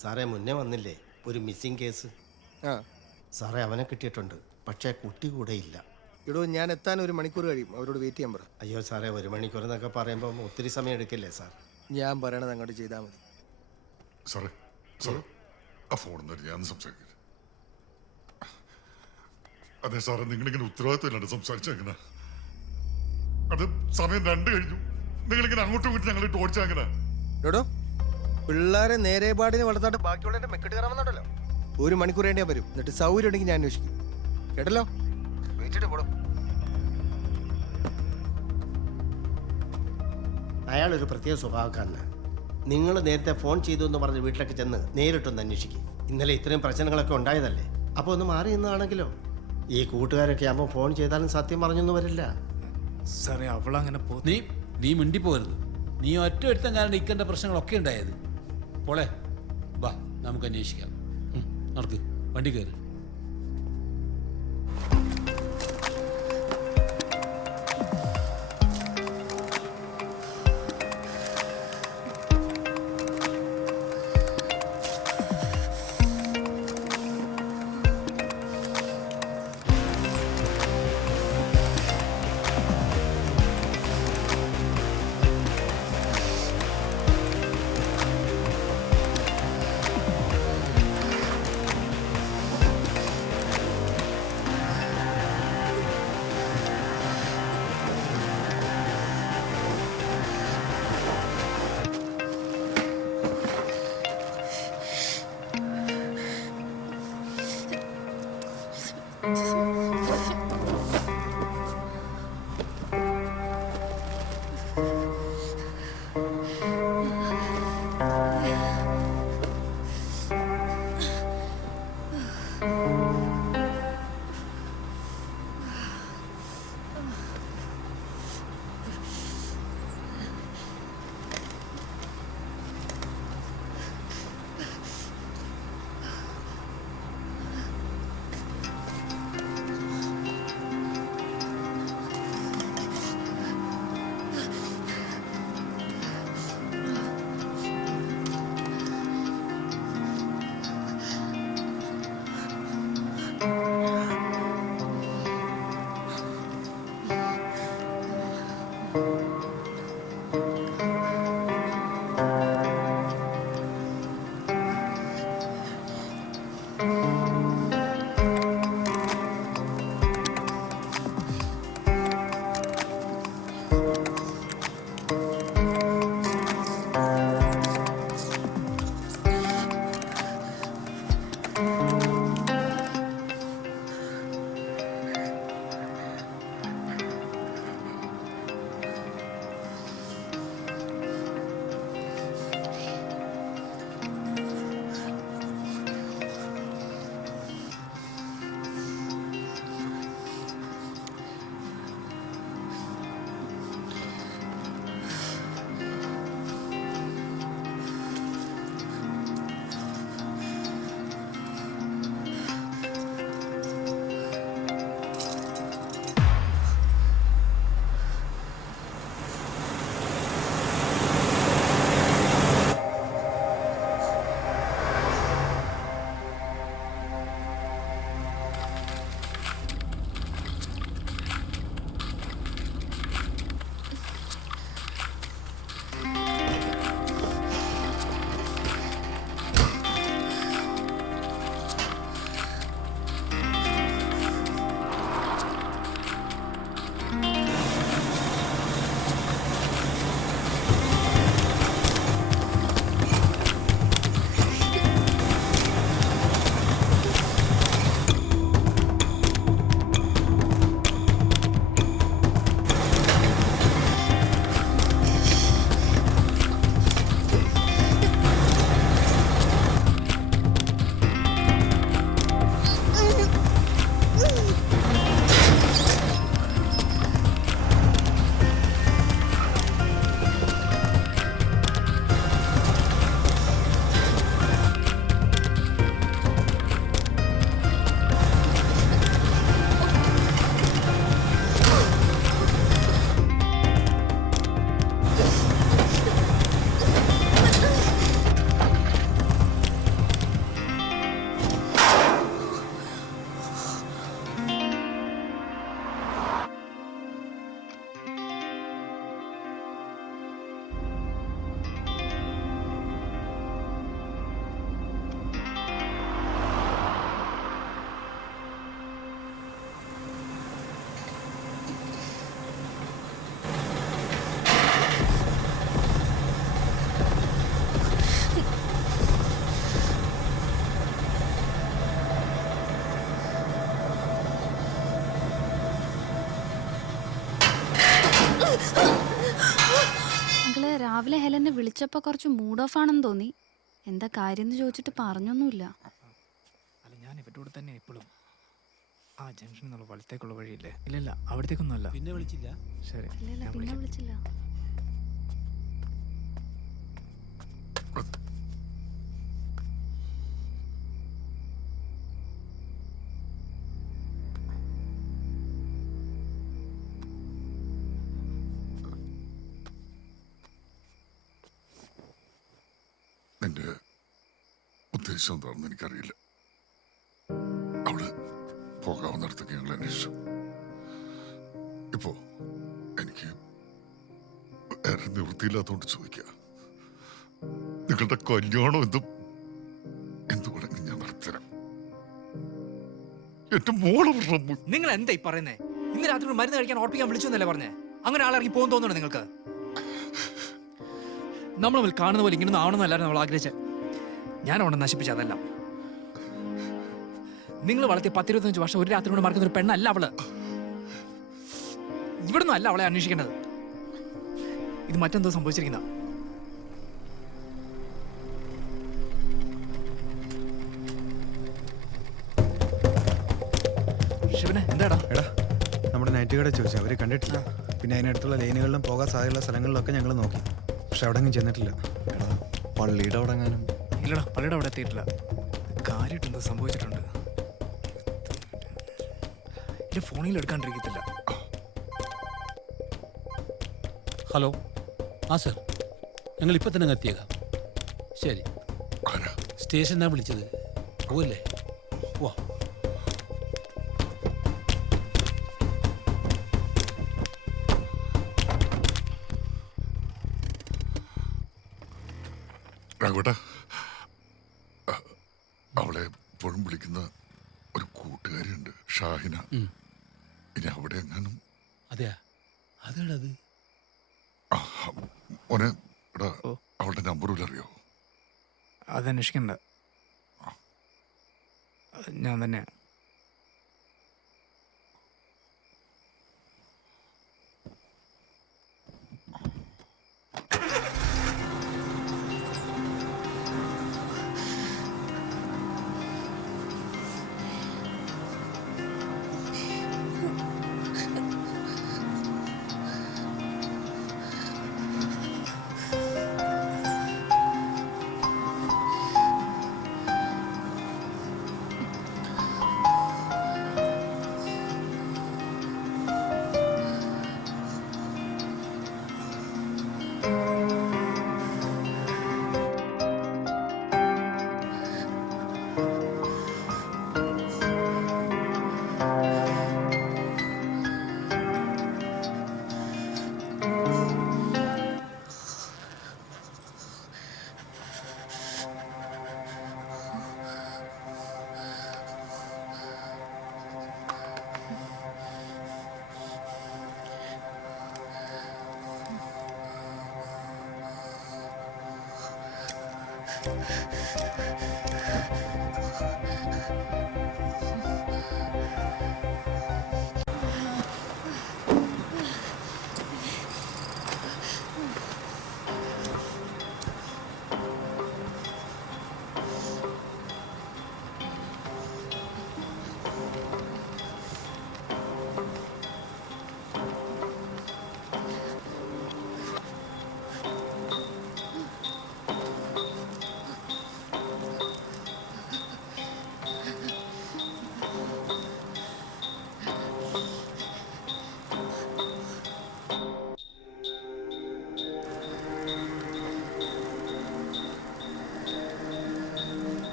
സാറേ മുന്നേ വന്നില്ലേ ഒരു മിസ്സിംഗ് കേസ്? ആ സാറേ അവനെ കിട്ടിയിട്ടുണ്ട്, പക്ഷേ കുട്ടി കൂടെ ഇല്ല. ഇടോ ഞാൻ എത്താൻ 1 മണിക്കൂർ കഴിയും, അവരോട് വെയിറ്റ് ചെയ്യാൻ പറ. അയ്യോ സാറേ 1 മണിക്കൂർ എന്നൊക്കെ പറയുമ്പോൾ ഒത്തിരി സമയം എടുക്കില്ലേ സാർ? ഞാൻ പറയണത് അങ്ങോട്ട് ചെയ്താൽ മതി. സാറേ സാറേ ആ ഫോൺ ഞാൻ സംസാരിക്കില്ല. അതെ സാറേ, നിങ്ങളിങ്ങനെ ഉത്തരവാദിത്തമില്ലാണ്ട് സംസാരിച്ച എങ്ങനെ? അത് സമയം 2 കഴിഞ്ഞു, നിങ്ങളിങ്ങനെ അങ്ങോട്ടും ഇങ്ങോട്ടും ഞങ്ങൾ ഓടിച്ചാ എങ്ങനെ? എടോ പിള്ളേരെ നേരെ പാടിന് വളർത്താണ്ട് ബാക്കിയുള്ള മെക്കെട്ട് കയറാമെന്നുണ്ടല്ലോ. 1 മണിക്കൂർ വേണ്ടിയാ വരും, എന്നിട്ട് സൗകര്യം ഉണ്ടെങ്കിൽ ഞാൻ അന്വേഷിക്കും. കേട്ടല്ലോ? വെയിറ്റ് പോടും. അയാളൊരു പ്രത്യേക സ്വഭാവക്കാരനാണ്. നിങ്ങൾ നേരത്തെ ഫോൺ ചെയ്തു എന്ന് പറഞ്ഞ് വീട്ടിലേക്ക് ചെന്ന് നേരിട്ടൊന്ന് അന്വേഷിക്കും. ഇന്നലെ ഇത്രയും പ്രശ്നങ്ങളൊക്കെ ഉണ്ടായതല്ലേ, അപ്പോൾ ഒന്ന് മാറി നിന്നാണെങ്കിലോ. ഈ കൂട്ടുകാരൊക്കെ ആകുമ്പോൾ ഫോൺ ചെയ്താലും സത്യം പറഞ്ഞൊന്നും വരില്ല. സാറേ അവളങ്ങനെ നീ മിണ്ടിപ്പോരുത്. നീ ഒറ്റ ഒരുത്തം കാരണം ഇക്കണ്ട പ്രശ്നങ്ങളൊക്കെ ഉണ്ടായത്. പോളെ വാ നമുക്ക് അന്വേഷിക്കാം. നടക്ക്, വണ്ടി കയറി. രാവിലെ ഹെലനെ വിളിച്ചപ്പോൾ കുറച്ച് മൂഡ് ഓഫ് ആണെന്ന് തോന്നി. എന്താ കാര്യം എന്ന് ചോദിച്ചിട്ട് പറഞ്ഞൊന്നുമില്ല. അല്ല, ഞാൻ ഇവരുടെ കൂടെ തന്നെ ഇപ്പോഴും. ആ ജംഗ്ഷനിൽ നിന്നുള്ള വലത്തേക്കുള്ള വഴിയില്ലേ? ഇല്ല അവിടത്തേക്കൊന്നും അല്ല. പിന്നെ വിളിച്ചില്ല? ശരി, ഇല്ല ഞാൻ പിന്നെ വിളിക്കാം. വിളിച്ചില്ല. നിന്റെ ഉദ്ദേശം എന്താണെന്ന് എനിക്കറിയില്ല. അവള് പോകാവുന്നിടത്തൊക്കെ ഞങ്ങൾ അന്വേഷിച്ചു. ഇപ്പോ എനിക്ക് വേറെ നിവൃത്തിയില്ലാത്തതുകൊണ്ട് ചോദിക്കുക, നിങ്ങളുടെ കല്യാണം എന്ത് വേണമെങ്കിലും ഞാൻ നടത്തരാം. എന്റെ മോളെ നിങ്ങൾ എന്താ ഈ പറയുന്നേ? ഇന്ന് രാത്രി ഒരു മരുന്ന് കഴിക്കാൻ ഓർപ്പിക്കാൻ വിളിച്ചു എന്നല്ലേ പറഞ്ഞേ? അങ്ങനെ ആളിറങ്ങി പോകുന്ന തോന്നുന്നുണ്ട് നിങ്ങൾക്ക്? നമ്മൾ കാണുന്ന പോലെ ഇങ്ങനെ ആവണമെന്നല്ലായിരുന്നു നമ്മൾ ആഗ്രഹിച്ചത്. ഞാൻ അവിടെ നശിപ്പിച്ച അതെല്ലാം. നിങ്ങൾ വളർത്തിയ 10-25 വർഷം ഒരു രാത്രി കൊണ്ട് മറക്കുന്ന ഒരു പെണ്ണല്ല അവള്. ഇവിടുന്ന് അല്ല അവളെ അന്വേഷിക്കേണ്ടത്. ഇത് മറ്റെന്തോ സംഭവിച്ചിരിക്കുന്ന. ശിവനെ എന്താടാ? എടാ, നമ്മുടെ നൈറ്റ് കട ചോദിച്ചു, അവര് കണ്ടിട്ടില്ല. പിന്നെ അതിനടുത്തുള്ള ലൈനുകളിലും പോകാൻ സാധ്യതയുള്ള സ്ഥലങ്ങളിലൊക്കെ ഞങ്ങൾ നോക്കി, പക്ഷെ അവിടെ ഒന്നും ചെന്നിട്ടില്ല. എടാ, പള്ളിയുടെ അവിടെ എങ്ങാനും? ഇല്ലടാ, പള്ളിയുടെ അവിടെ എത്തിയിട്ടില്ല. കാര്യമായിട്ട് എന്തോ സംഭവിച്ചിട്ടുണ്ട്. എന്റെ ഫോണിൽ എടുക്കാണ്ടിരിക്കത്തില്ല. ഹലോ, ആ സർ, ഞങ്ങൾ ഇപ്പം തന്നെ എത്തിയേക്കാം. ശരി, സ്റ്റേഷനാണ് വിളിച്ചത്. പോവല്ലേ? വാ. രാഘവട്ടാ, അവളെ എപ്പോഴും വിളിക്കുന്ന ഒരു കൂട്ടുകാരിയുണ്ട്, ഷാഹിന. ഇനി അവിടെ എങ്ങാനും. അതെയാ? അതേടത് മോനെ, എടാ, അവളുടെ നമ്പർ അറിയോ? അതന്വേഷിക്കണ്ട, ഞാൻ തന്നെ.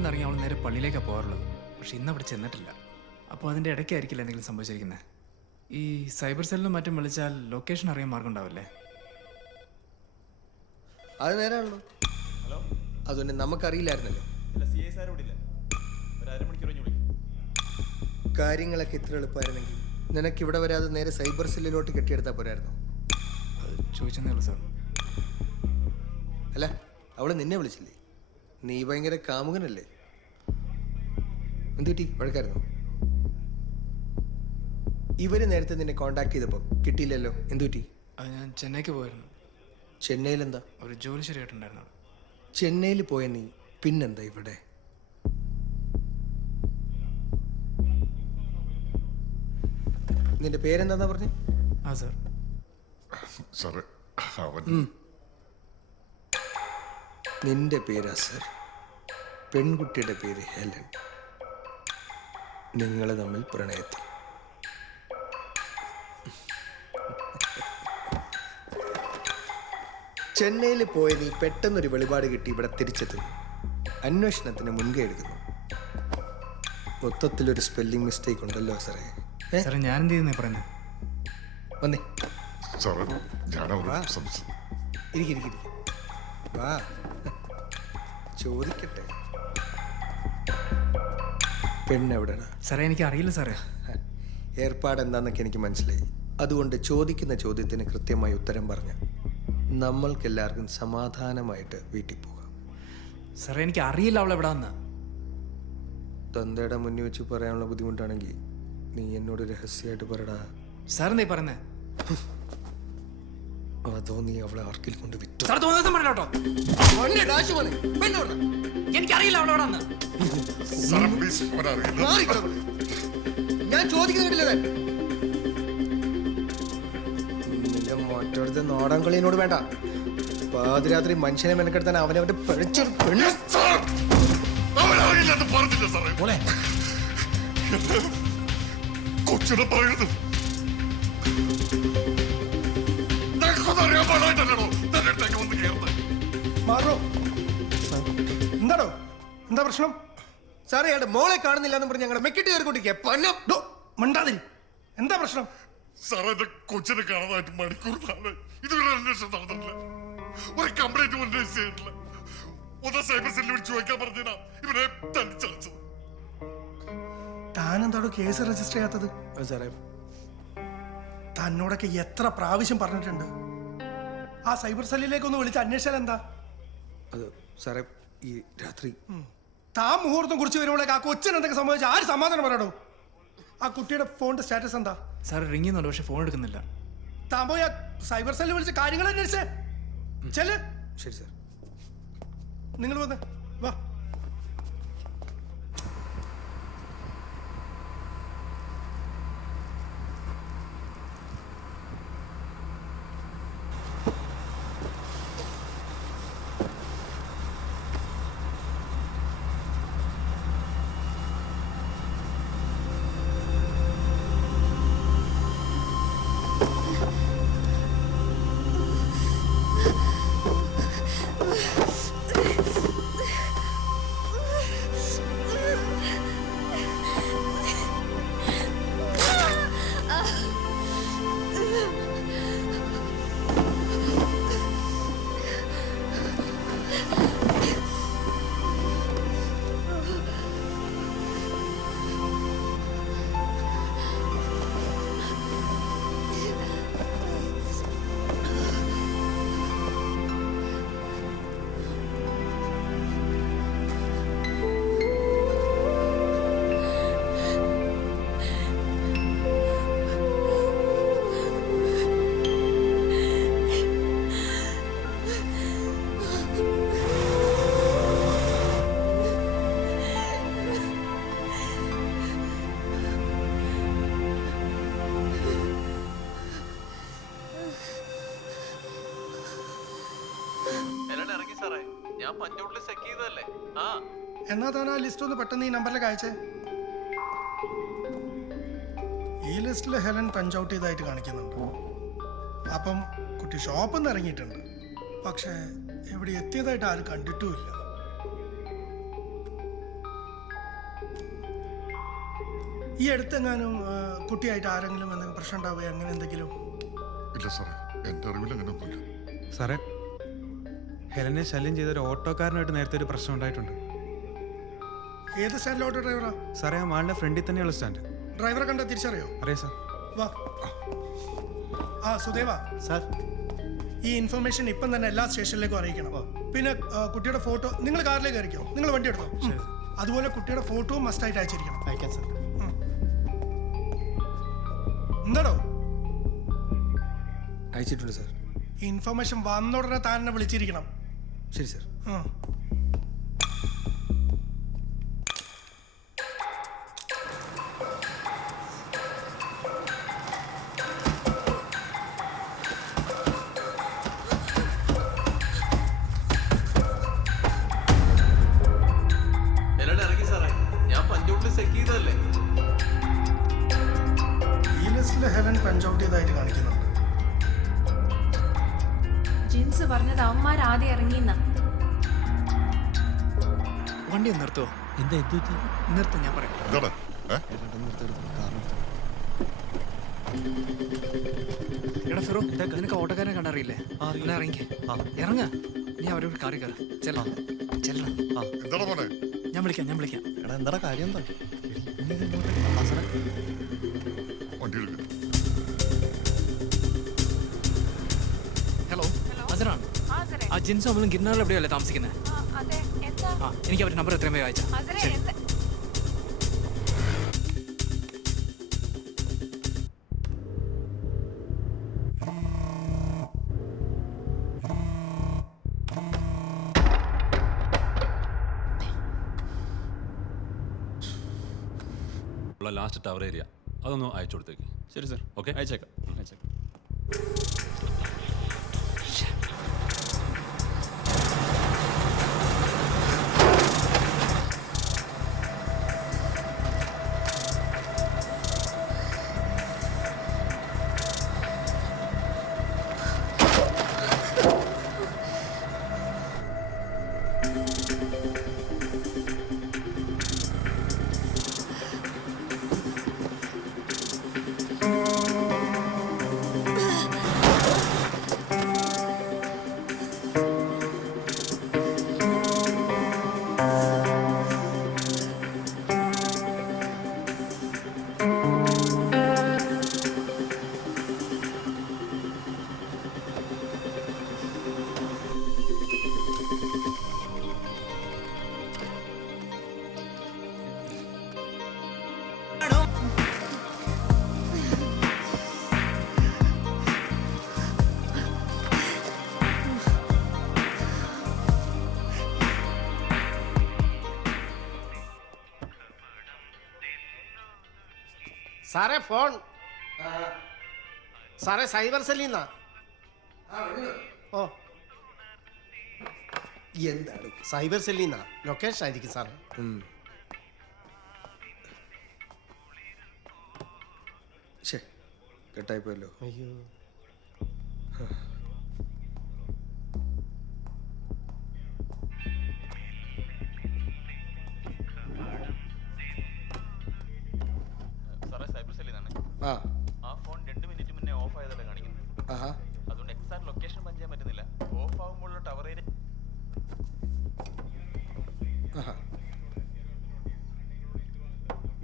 നിന്ന് ഇറങ്ങി അവൾ നേരെ പള്ളിയിലേക്കാണ് പോകാറുള്ളത്. പക്ഷെ ഇന്ന് അവിടെ ചെന്നിട്ടില്ല. അപ്പോൾ അതിൻ്റെ ഇടയ്ക്കായിരിക്കില്ല എന്തെങ്കിലും സംഭവിച്ചിരിക്കുന്നത്. ഈ സൈബർ സെല്ലിലും മറ്റും വിളിച്ചാൽ ലൊക്കേഷൻ അറിയാൻ മാർഗം ഉണ്ടാവില്ലേ? അത് നേരാണല്ലോ. അതുകൊണ്ട് നമുക്കറിയില്ലായിരുന്നല്ലോ. കാര്യങ്ങളൊക്കെ ഇത്ര എളുപ്പമായിരുന്നെങ്കിൽ നിനക്ക് ഇവിടെ വരാതെ നേരെ സൈബർ സെല്ലിലോട്ട് കെട്ടിയെടുത്താൽ പോരായിരുന്നോ? ചോദിച്ചെന്നേ ഉള്ളൂ സാർ. അല്ല, അവള് നിന്നെ വിളിച്ചില്ലേ? നീ ഭയങ്കര കാമുകനല്ലേ? എന്തുപറ്റി? വഴക്കായിരുന്നോ? ഇവര് നേരത്തെ നിന്നെ കോണ്ടാക്ട് ചെയ്തപ്പോൾ കിട്ടിയില്ലല്ലോ, എന്തുപറ്റി? അത് ഞാൻ ചെന്നൈക്ക് പോയിരുന്നു. ചെന്നൈയിൽ എന്താ? ഒരു ജോലി ശരിയായിട്ടുണ്ടായിരുന്നു. ചെന്നൈയിൽ പോയ നീ പിന്നെന്താ ഇവിടെ? നിന്റെ പേരെന്താ പറഞ്ഞേ? ആ സാർ. സാറേ അവൻ നിന്റെ പേരാ സർ. പെൺകുട്ടിയുടെ പേര് ഹെലൻ. നിങ്ങൾ തമ്മിൽ പ്രണയത്തിൽ. ചെന്നൈയിൽ പോയ നീ പെട്ടെന്നൊരു വെളിപാട് കിട്ടി ഇവിടെ തിരിച്ചെത്തുന്നു. അന്വേഷണത്തിന് മുൻകൈ എടുക്കുന്നു. മൊത്തത്തിലൊരു സ്പെല്ലിംഗ് മിസ്റ്റേക്ക് ഉണ്ടല്ലോ സാറേ. സാറേ ഞാൻ എന്ത് ചെയ്യുന്നേ പറയുന്നത്? വന്നേ സാറേ, ഇരിക്കും. വാ ചോദിക്കട്ടെ. പെണ്ണെവിടെയാണ്? സാറേ എനിക്ക് അറിയില്ല സാറേ. ഏർപ്പാട് എന്താന്നൊക്കെ എനിക്ക് മനസ്സിലായി. അതുകൊണ്ട് ചോദിക്കുന്ന ചോദ്യത്തിന് കൃത്യമായി ഉത്തരം പറഞ്ഞ നമ്മൾക്കെല്ലാവർക്കും സമാധാനമായിട്ട് വീട്ടിൽ പോകാം. സാറേ എനിക്ക് അറിയില്ല അവൾ എവിടാന്ന്. തന്തയുടെ മുന്നിൽ വെച്ച് പറയാനുള്ള ബുദ്ധിമുട്ടാണെങ്കിൽ നീ എന്നോട് രഹസ്യമായിട്ട് പറടാ. സാർ എന്താ പറഞ്ഞേ? അതോ നീ അവളെ ആർക്കിൽ കൊണ്ട് വിറ്റു? എനിക്കറിയില്ല അവൾ എവിടാന്ന്. ഞാൻ ചോദിക്കുന്നില്ല. നിന്റെ മറ്റടുത്ത് നാടൻ കളിയോട് വേണ്ട. പാതിരാത്രി മനുഷ്യനെ മെനക്കെടുത്താൻ അവനവന്റെ പഴിച്ചൊരു പെണ്ണ്. കൊച്ചിനെ പറയുന്നത് എന്താണോ? എന്താ പ്രശ്നം? സാറേ അയാളുടെ മോളെ കാണുന്നില്ല എന്ന് പറഞ്ഞ് ഞങ്ങളുടെ മെക്കിട്ട് കയറിക്കൊണ്ടിരിക്കുക. മണ്ടാതിരി. എന്താ പ്രശ്നം? സാറേ, എന്റെ കൊച്ചിനെ കാണാനായിട്ട് മണിക്കൂർ നാളെ ഇതുവരെ അന്വേഷണം നടന്നിട്ടില്ല. ഒരു കംപ്ലൈന്റ് പോലും രജിസ്റ്റർ ചെയ്തിട്ടില്ല. ഒന്ന് സൈബർ സെല്ലിൽ വിളിച്ചു ചോദിക്കാൻ പറഞ്ഞാ ഇവരെ തനിച്ചത്. താനെന്താണോ കേസ് രജിസ്റ്റർ ചെയ്യാത്തത്? സാറേ, തന്നോടൊക്കെ എത്ര പ്രാവശ്യം പറഞ്ഞിട്ടുണ്ട്. ആ സൈബർ സെല്ലിലേക്ക് ഒന്ന് വിളിച്ച് അന്വേഷിച്ചാൽ എന്താ? അത് സാറേ, ഈ രാത്രി താൻ മുഹൂർത്തം കുറിച്ച് വരുമ്പോഴേക്ക് ആ കൊച്ചിന് എന്തൊക്കെ സംഭവിച്ച ആര് സമാധാനം പറയണോ? ആ കുട്ടിയുടെ ഫോണിന്റെ സ്റ്റാറ്റസ് എന്താ? സാർ റിംഗ് ചെയ്യുന്നുണ്ട്, പക്ഷെ ഫോൺ എടുക്കുന്നില്ല. താൻ പോയി ആ സൈബർ സെല്ലിൽ വിളിച്ച് കാര്യങ്ങൾ അന്വേഷിച്ചേ. ചെല്. ശരി സാർ. നിങ്ങൾ വന്നേ, വാ. എന്നാ താൻ ആ ലിസ്റ്റ് ഒന്ന് പെട്ടെന്ന് ഈ നമ്പറിലേക്ക് അയച്ചേ. ഈ ലിസ്റ്റിൽ ഹെലൻ പഞ്ച് ഔട്ട് ചെയ്തായിട്ട് കാണിക്കുന്നുണ്ട്. അപ്പം കുട്ടി ഷോപ്പിൽ നിന്ന് ഇറങ്ങിയിട്ടുണ്ട്, പക്ഷേ എവിടെ എത്തിയതായിട്ട് ആരും കണ്ടിട്ടുമില്ല. ഈ അടുത്തെങ്ങാനും കുട്ടിയായിട്ട് ആരെങ്കിലും എന്തെങ്കിലും പ്രശ്നം ഉണ്ടാവുകയോ അങ്ങനെ എന്തെങ്കിലും? ഇല്ല സാറേ, എൻ്റെ അറിവിൽ അങ്ങനെ ഒന്നുമില്ല. സാറേ, ഹെലനെ ശല്യം ചെയ്ത ഒരു ഓട്ടോക്കാരനായിട്ട് നേരത്തെ ഒരു പ്രശ്നം ഉണ്ടായിട്ടുണ്ട്. ഏത് സ്റ്റാൻഡിലെ ഓട്ടോ ഡ്രൈവറാ? സാറേ, ആ മാളിന്റെ ഫ്രണ്ടിൽ തന്നെയുള്ള സ്റ്റാൻഡ്. ഡ്രൈവറെ കണ്ടാൽ തിരിച്ചറിയോ? അറിയാം സാർ. വാ. ആ സുദേവ സാർ, ഈ ഇൻഫർമേഷൻ ഇപ്പം തന്നെ എല്ലാ സ്റ്റേഷനിലേക്കും അറിയിക്കണം. പിന്നെ കുട്ടിയുടെ ഫോട്ടോ നിങ്ങൾ കാറിലേക്ക് കയറിക്കോ, നിങ്ങൾ വണ്ടി എടുത്തോ. അതുപോലെ കുട്ടിയുടെ ഫോട്ടോവും മസ്റ്റായിട്ട് അയച്ചിരിക്കണം. അയക്കാം സാർ. എന്താടോ? അയച്ചിട്ടുണ്ട് സാർ. ഈ ഇൻഫർമേഷൻ വന്ന ഉടനെ താൻ എന്നെ വിളിച്ചിരിക്കണം. ശരി സാർ. ഹെലൻ പഞ്ച് ഔട്ട് ചെയ്തതായിട്ട് കാണിക്കുന്നുണ്ട്. ജിൻസ് പറഞ്ഞത് അവന്മാർ ആദ്യം ഇറങ്ങിയെന്ന. വണ്ടി ഒന്ന് നിർത്തുവോ? നിർത്തും, ഞാൻ പറയാം. എടാ ഫിറോ, നിനക്ക് ഓട്ടോക്കാരനെ കണ്ടറിയില്ലേ? എന്നാ ഇറങ്ങിക്കേ. ഇറങ്ങ, നീ അവരോട് കാറി കയറ. ചെല്ലാം. ഞാൻ വിളിക്കാം. എടാ എന്താ കാര്യം? എന്താ ഹലോ, അസറാണ്. ആ ജിൻസ് നമ്മളും ഗിർനാറിൽ എവിടെയല്ലേ താമസിക്കുന്നത്? എനിക്ക് അവരുടെ നമ്പർ എത്രയും വേഗം അയച്ചാ. ലാസ്റ്റ് ടവർ ഏരിയ അതൊന്ന് അയച്ചു കൊടുത്തേക്ക്. ശരി സാർ. ഓക്കെ, അയച്ചേക്കാം. സാറേ, ഫോൺ. സാറേ, സൈബർ സെല്ലിൽ നിന്നാ. ഓ, എന്താണ്? സൈബർ സെല്ലിൽ നിന്നാ. ലൊക്കേഷൻ ആയിരിക്കും സാറേ. കെട്ടായിപ്പോയല്ലോ. അയ്യോ, ആ ഫോൺ 2 മിനിറ്റ് മുന്നേ ഓഫ് ആയതല്ലേ കാണിക്കുന്നത്. അതുകൊണ്ട് എക്സാക്ട് ലൊക്കേഷൻ പഞ്ച് ചെയ്യാൻ പറ്റുന്നില്ല. ഓഫ് ആകുമ്പോഴുള്ള ടവർ ഏരിയ.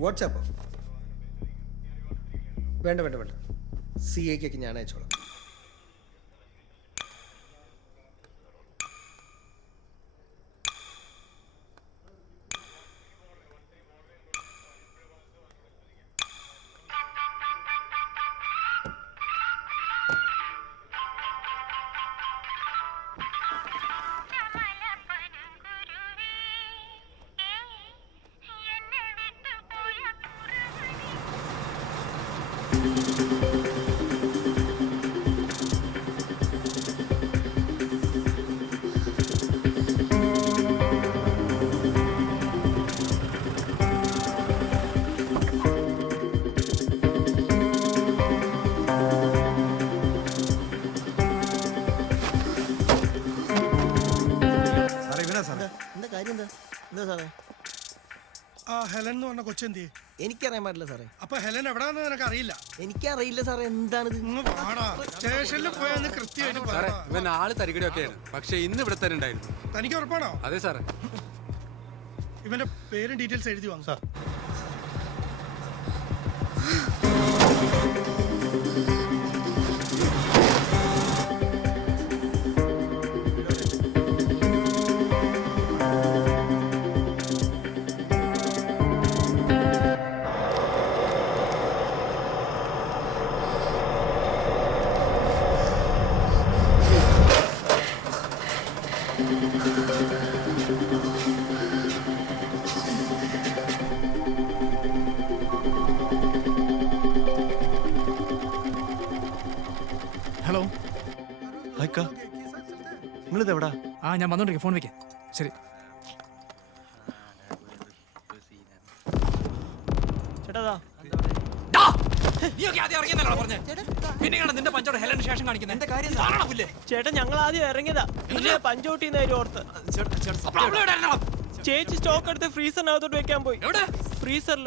വാട്സാപ്പ് വേണ്ട, CAക്ക് ഞാൻ അയച്ചോളാം. ആ ഹെലൻ എന്ന് പറഞ്ഞ കൊച്ചെന്തിയെ? എനിക്കറിയാൻ പാടില്ല സാറേ. അപ്പൊ ഹെലൻ എവിടാന്ന് നിനക്ക് അറിയില്ല? എനിക്കറിയില്ല സാറേ. എന്താണിത്? സ്റ്റേഷനിൽ പോയെന്ന് കൃത്യമായിട്ട് സാറേ, ഇവൻ ആള് തരികടയൊക്കെയാണ്, പക്ഷെ ഇന്ന് ഇവിടെ തന്നെ ഉണ്ടായിരുന്നു. തനിക്ക് ഉറപ്പാണോ? അതെ സാറേ. ഇവന്റെ പേരും ഡീറ്റെയിൽസ് എഴുതി വാങ്ങും സാർ. ഹലോ. നിങ്ങളിത് എവിടാ? ആ, ഞാൻ വന്നോണ്ടിരിക്കും. ഫോൺ വെക്കാം. ശരി. ചേട്ടാ, ഞങ്ങൾ ആദ്യം ഇറങ്ങിയതാ. പഞ്ചോട്ടിന്ന് ഓർത്ത് ചേച്ചി സ്റ്റോക്ക് എടുത്ത് ഫ്രീസറിനകത്തോട്ട് വെക്കാൻ പോയി. ഫ്രീസറിൽ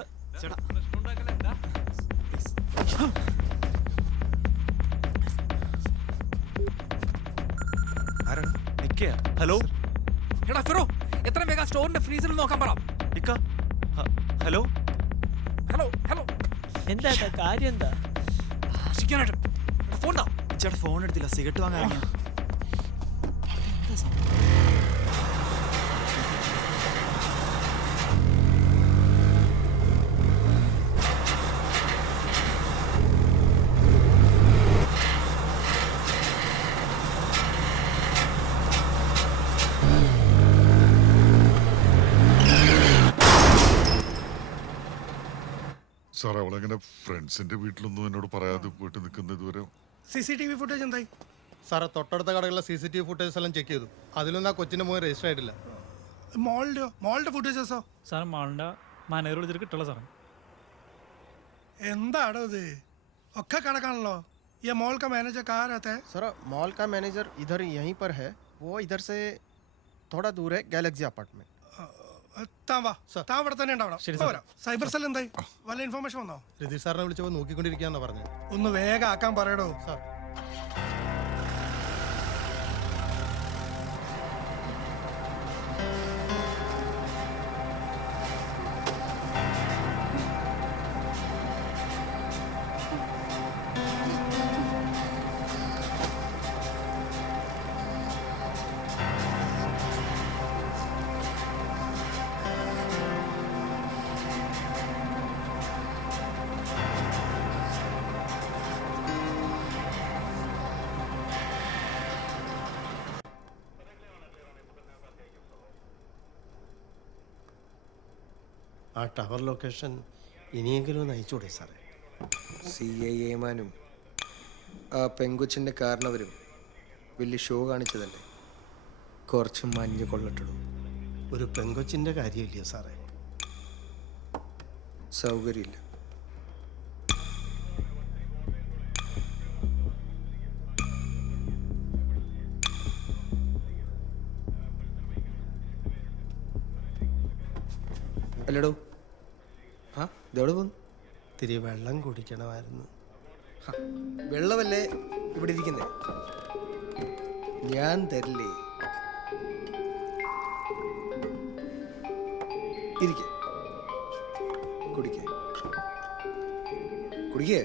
ഹലോ. എടാ ഫിറോ, എത്ര വേഗം സ്റ്റോറിന്റെ ഫ്രീസറിൽ നോക്കാൻ പറ. Hello hello hello. എന്താ കാര്യം? എന്താ ഫോൺ ചേട്ടാ? ഫോൺ എടുത്തില്ല, സിഗരറ്റ് വാങ്ങാൻ. സാർ, അവളെങ്ങനെ ഫ്രണ്ട്സിന്റെ വീട്ടിലൊന്നും എന്നോട് പറയാതെ പോയിട്ട് നിൽക്കുന്ന ഇതുവരെ? CCTV ഫുട്ടേജ് എന്തായി? സാറേ, തൊട്ടടുത്ത കടകളിലെ CCTV ഫുട്ടേജ് എല്ലാം ചെക്ക് ചെയ്തു. അതിലൊന്നും ആ കൊച്ചിന്റെ മോൻ രജിസ്റ്റർ ആയിട്ടില്ല. മോളുടെ ഫുട്ടേജസോ? സാർ, മാളിന്റെ മാനേജർ വിളിച്ചിട്ട് കിട്ടുള്ള സാറേ. എന്താണോ ഇത്? ഒക്കെ കണക്കാണല്ലോ. ये मॉल का मैनेजर कहाँ रहता है? सर, मॉल का मैनेजर इधर यहीं पर है. वो इधर से थोड़ा दूर है, गैलेक्सी अपार्टमेंट. ഇവിടെ തന്നെ ഉണ്ടാവണം. സൈബർ സെൽ എന്തായി? വല്ല ഇൻഫോർമേഷൻ വന്നോ? രതീഷ് സാറിനെ വിളിച്ചപ്പോൾ നോക്കിക്കൊണ്ടിരിക്കാന്നാ പറഞ്ഞത്. ഒന്ന് വേഗം ആക്കാൻ പറയടോ സാർ. ആ ടവർ ലൊക്കേഷൻ ഇനിയെങ്കിലും ഒന്ന് അയച്ചുകൂടെ സാറേ? CIA മാനും ആ പെങ്കൊച്ചിൻ്റെ കാരണവരും വലിയ ഷോ കാണിച്ചതല്ലേ. കുറച്ച് മഞ്ഞ് കൊള്ളട്ടിടും. ഒരു പെങ്കൊച്ചിൻ്റെ കാര്യമില്ല സാറേ. സൗകര്യമില്ല. അല്ലടോ. ആ, ഇതെവിടെ പോകുന്നു? ഇത്തിരി വെള്ളം കുടിക്കണമായിരുന്നു. വെള്ളമല്ലേ ഇവിടെ ഇരിക്കുന്നേ? ഞാൻ തരില്ലേ. ഇരിക്കേ, കുടിക്കേ കുടിക്കേ.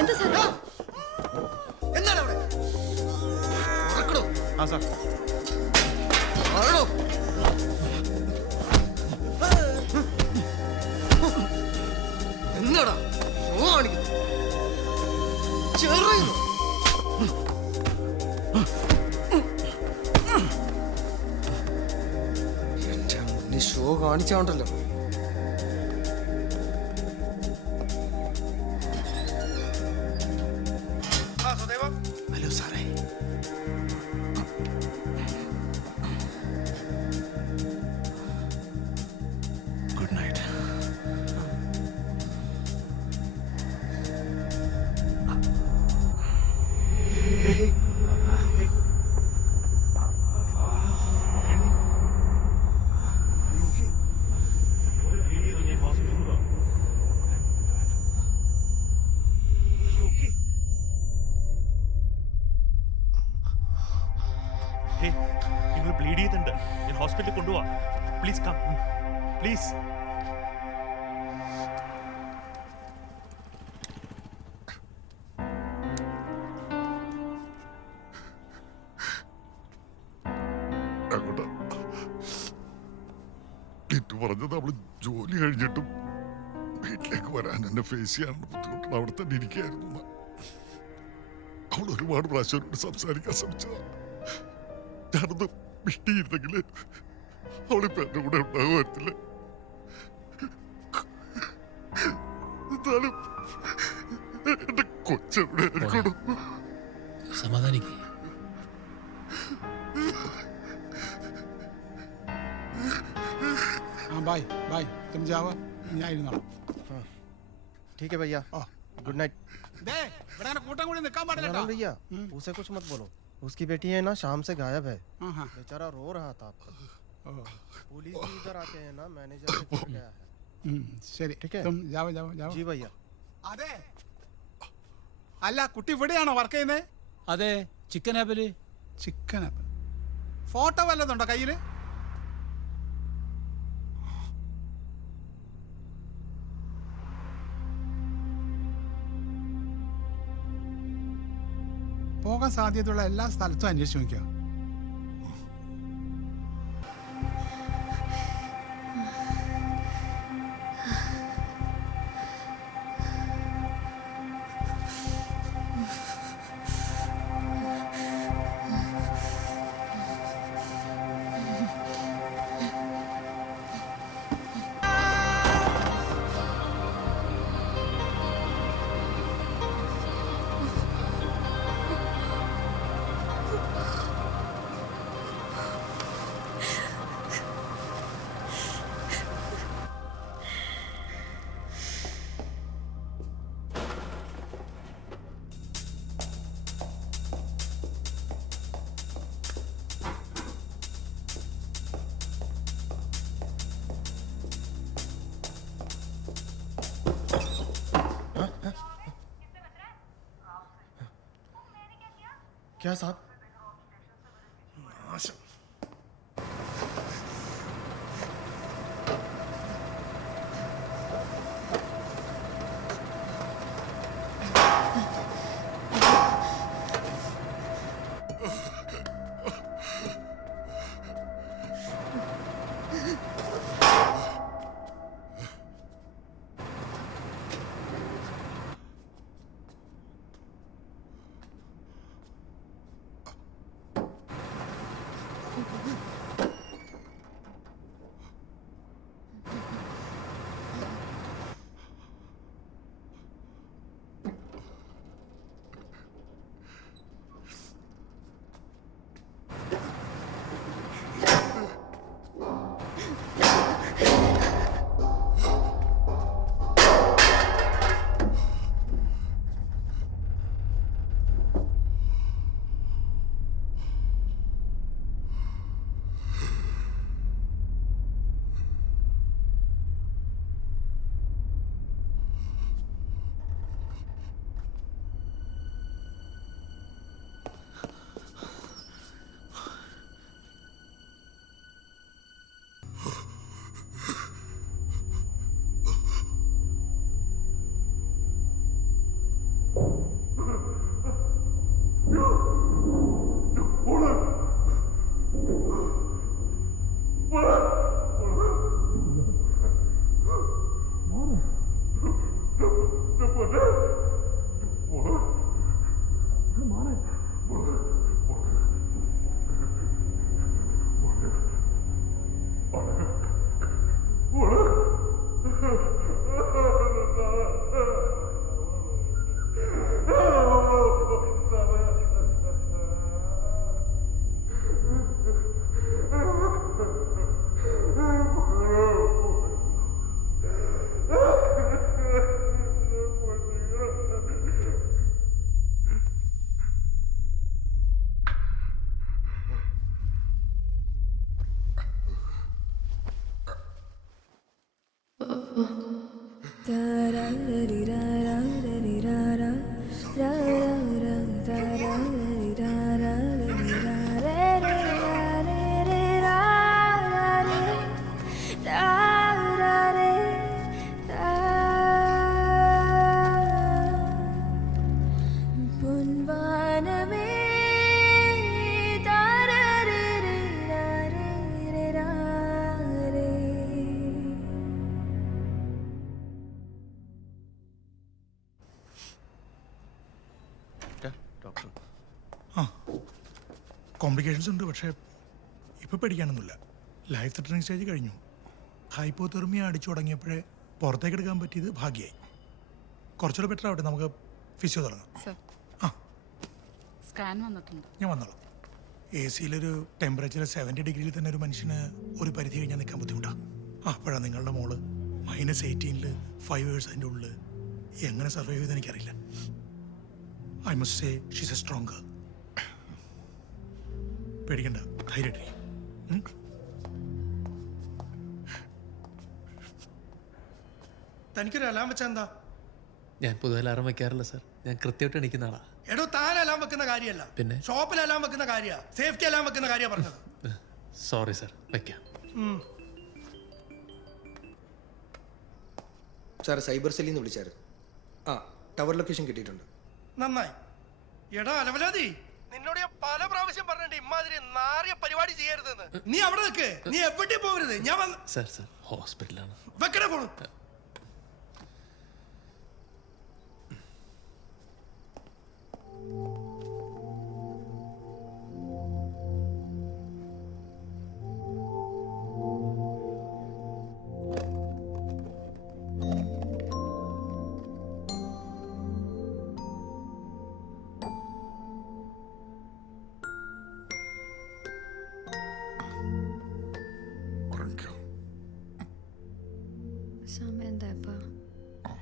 എന്താ സാർ? എന്താണ് അവിടെ? ആ സാർ. വലിയ ഷോ കാണിച്ചാണ്ടല്ലോ. ഹലോ സാറേ. Good night. നിങ്ങൾ ബ്ലീഡ് ചെയ്യുന്നുണ്ട്. ഞാൻ ഹോസ്പിറ്റലിൽ കൊണ്ടുപോവാ. Please come please. അങ്ങോട്ട് ടിറ്റു പറഞ്ഞത് അവള് ജോലി കഴിഞ്ഞിട്ടും വീട്ടിലേക്ക് വരാൻ എന്നെ ഫേസ് ചെയ്യാനുള്ള ബുദ്ധിമുട്ടാണ്, അവിടെ തന്നെ ഇരിക്കുകയായിരുന്നു. അവൾ ഒരുപാട് പ്രാവശ്യം എന്നോട് സംസാരിക്കാൻ ശ്രമിച്ചതാണ്. ഞാനൊന്ന് വിട്ടിയിരുന്നെങ്കിൽ അവളിപ്പോ എന്റെ കൂടെ ഉണ്ടാകുമായിരുന്നില്ല. എന്നാലും എന്റെ കൊച്ചെവിടെ സമാധാനിക്കേ. हाँ बाय बाय, तुम जाओ, ഞാൻ ഇരുന്നോളാം. ठीक है भैया, गुड नाइट. കൂട്ടം കൂടി നിൽക്കാൻ പാടില്ല भैया उसे कुछ मत बोलो. उसकी बेटी है ना, शाम से गायब है. हाँ. बेचारा रो रहा था आपका. पुलिस भी इधर आके है ना, मैनेजर से पूछ गया है. ശരി, ठीक है. तुम जाओ जाओ जाओ. जी भैया. അതെ, അല്ല കുട്ടി ഇവിടെയാണോ വർക്ക് ചെയ്യുന്നത്? അതെ, ചിക്കൻ ആപ്പില്. Chicken apple. ഫോട്ടോ വല്ലതുണ്ടോ കയ്യില്? പോകാൻ സാധ്യതയുള്ള എല്ലാ സ്ഥലത്തും അന്വേഷിച്ച് നോക്കിയോ. क्या साहब? കോംപ്ലിക്കേഷൻസ് ഉണ്ട്, പക്ഷേ ഇപ്പോൾ പേടിക്കാനൊന്നുമില്ല. ലൈഫ് ത്രെറ്റനിങ് സ്റ്റേജ് കഴിഞ്ഞു. ഹൈപ്പോതെർമിയ അടിച്ചു തുടങ്ങിയപ്പോഴേ പുറത്തേക്ക് എടുക്കാൻ പറ്റിയത് ഭാഗ്യമായി. കുറച്ചുകൂടെ ബെറ്റർ ആവട്ടെ, നമുക്ക് ഫിസിയോ തുടങ്ങാം. സ്കാൻ വന്നിട്ടുണ്ട്. ഞാൻ വന്നോളാം. എ സിയിലൊരു ടെമ്പറേച്ചർ 70 ഡിഗ്രിയിൽ തന്നെ ഒരു മനുഷ്യന് ഒരു പരിധി കഴിഞ്ഞാൽ നിൽക്കാൻ ബുദ്ധിമുട്ടാണ്. അപ്പോഴാണ് നിങ്ങളുടെ മോള് -18 5 years അതിൻ്റെ ഉള്ളിൽ എങ്ങനെ സർവൈവ് ചെയ്തെന്ന് എനിക്കറിയില്ല. I must say she's A strong girl. പേടിക്കണ്ട, ധൈര്യമായിട്ടിരിക്കും. തനിക്കൊരു അലാം വെച്ചാ എന്താ? ഞാൻ പൊതുവെ അലാറം വെക്കാറില്ല സർ. ഞാൻ കൃത്യമായിട്ട് എണീക്കുന്ന ആളാ. എടോ, താൻ അലാം വെക്കുന്ന കാര്യമല്ല, പിന്നെ ഷോപ്പിൽ അലാം വെക്കുന്ന കാര്യമാണ്, സേഫ്റ്റി അലാം വെക്കുന്ന കാര്യമാണ് പറഞ്ഞത്. സോറി സർ, വെക്കാം. സാർ സൈബർ സെല്ലിൽ നിന്ന് വിളിച്ചായിരുന്നു. ടവർ ലൊക്കേഷൻ കിട്ടിയിട്ടുണ്ട്. നന്നായി. എടാ അലവലാതി, നിന്നോട് ഞാൻ പല പ്രാവശ്യം പറഞ്ഞിട്ടുണ്ട് ഇമ്മാതിരി നാറിയ പരിപാടി ചെയ്യരുതെന്ന്. നീ അവിടെ നിൽക്ക്, നീ എവിടെ പോകരുത്. ഞാൻ വന്ന് സർ ഹോസ്പിറ്റലാണ്. വെക്കണ ഫോണ്.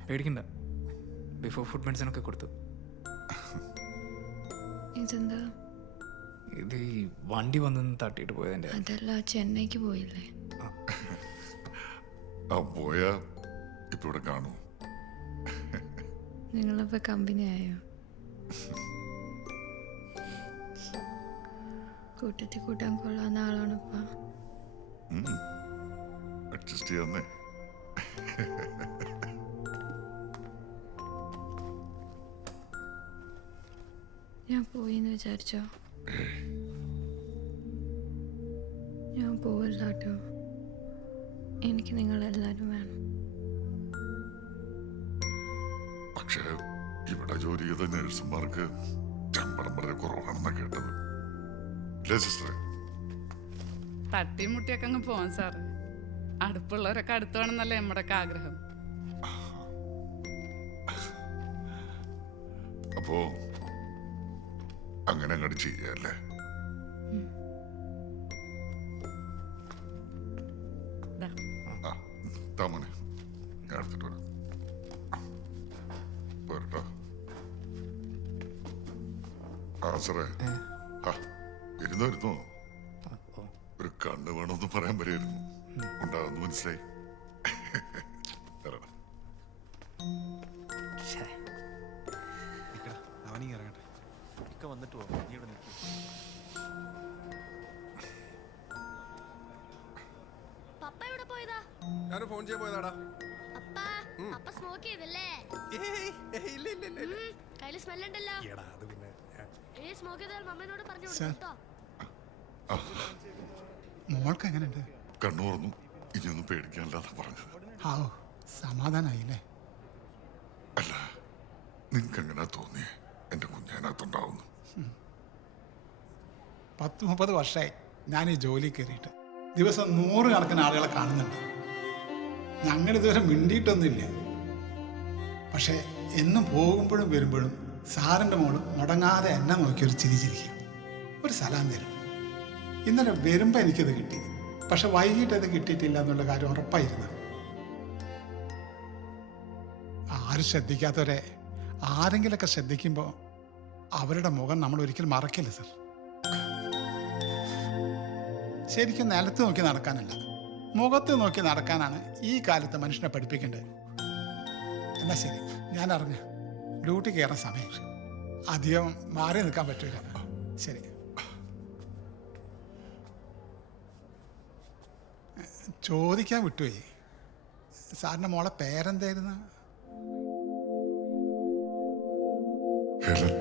പേടിക്കണ്ട, ബിഫോർ ഫുഡ് മെഡിസിൻ ഒക്കെ കൊടുത്തു. ഇതെന്താ? ഇത് ഈ വണ്ടി വന്ന് തട്ടിയിട്ട് പോയതിന്റെ. അതല്ല, ചെന്നൈക്ക് പോയില്ലേ? പോയാ ഇപ്പൊ ഇവിടെ കാണൂ. നിങ്ങളിപ്പോ കമ്പനി ആയോ? കൂട്ടത്തിൽ കൂട്ടാൻ കൊള്ളാവുന്ന ആളാണിപ്പ. അഡ്ജസ്റ്റ് ചെയ്യാന്നേ. ഞാൻ പോയിന്ന് വിചാരിച്ചോ? ഞാൻ പോവില്ല കേട്ടോ. എനിക്ക് നിങ്ങളെല്ലാരും വേണം. പക്ഷേ ഇവിടെ ജോലി ചെയ്ത നഴ്സുമാർക്ക് ശമ്പളം വളരെ കുറവാണെന്നാ കേട്ടത്. തട്ടിമുട്ടിയൊക്കെ അങ്ങ് പോവാൻ സാറ്. അടുപ്പുള്ളവരൊക്കെ അടുത്ത് വേണമെന്നല്ലേ നമ്മുടെയൊക്കെ ആഗ്രഹം. അപ്പോ അങ്ങനെ അങ്ങോട്ട് ചെയ്യല്ലേ? താമോനെ, ഞാൻ എടുത്തിട്ട് വരാം. പോരട്ടോ. സാറേ, ഇരുന്നോ. ഒരു കണ്ണ് വേണമെന്ന് പറയാൻ പറയായിരുന്നു. ഉണ്ടാകുന്നു, മനസ്സിലായി. വന്നിട്ട് ഞാൻ ഫോൺ ചെയ്യാൻ പോയതാടാ. മോൾക്ക് എങ്ങനെയുണ്ട്? കണ്ണു തുറന്നു. ഇനിയൊന്നും പേടിക്കാനില്ലാന്ന് പറഞ്ഞത്. സമാധാനായില്ലേ? അല്ല, നിനക്ക് എങ്ങനെയാ തോന്നിയേ എന്റെ കുഞ്ഞതിനകത്തുണ്ടാവുന്നു? 10-30 വർഷമായി ഞാൻ ഈ ജോലി കയറിയിട്ട്. ദിവസം 100 കണക്കിന് ആളുകളെ കാണുന്നുണ്ട്. ഞങ്ങളിതുവരെ മിണ്ടിയിട്ടൊന്നുമില്ല. പക്ഷേ എന്നും പോകുമ്പോഴും വരുമ്പോഴും സാറിൻ്റെ മോള് മുടങ്ങാതെ എന്നെ നോക്കിയൊരു ചിരിച്ചിരിക്കും, ഒരു സലാം തരും. ഇന്നലെ വരുമ്പോൾ എനിക്കത് കിട്ടി, പക്ഷെ വൈകിട്ട് അത് കിട്ടിയിട്ടില്ല എന്നുള്ള കാര്യം ഉറപ്പായിരുന്നു. ആരും ശ്രദ്ധിക്കാത്തവരെ ആരെങ്കിലൊക്കെ ശ്രദ്ധിക്കുമ്പോൾ അവരുടെ മുഖം നമ്മൾ ഒരിക്കലും മറക്കില്ല സർ. ശരിക്കും നിലത്ത് നോക്കി നടക്കാനല്ല, മുഖത്ത് നോക്കി നടക്കാനാണ് ഈ കാലത്ത് മനുഷ്യനെ പഠിപ്പിക്കേണ്ടത്. എന്നാ ശരി, ഞാൻ അറിഞ്ഞ ഡ്യൂട്ടി കയറാൻ സമയം. അധികം മാറി നിൽക്കാൻ പറ്റൂല. ശരി. ചോദിക്കാൻ വിട്ടുപോയി, സാറിൻ്റെ മോളെ പേരെന്തായിരുന്നു? ഹെലൻ.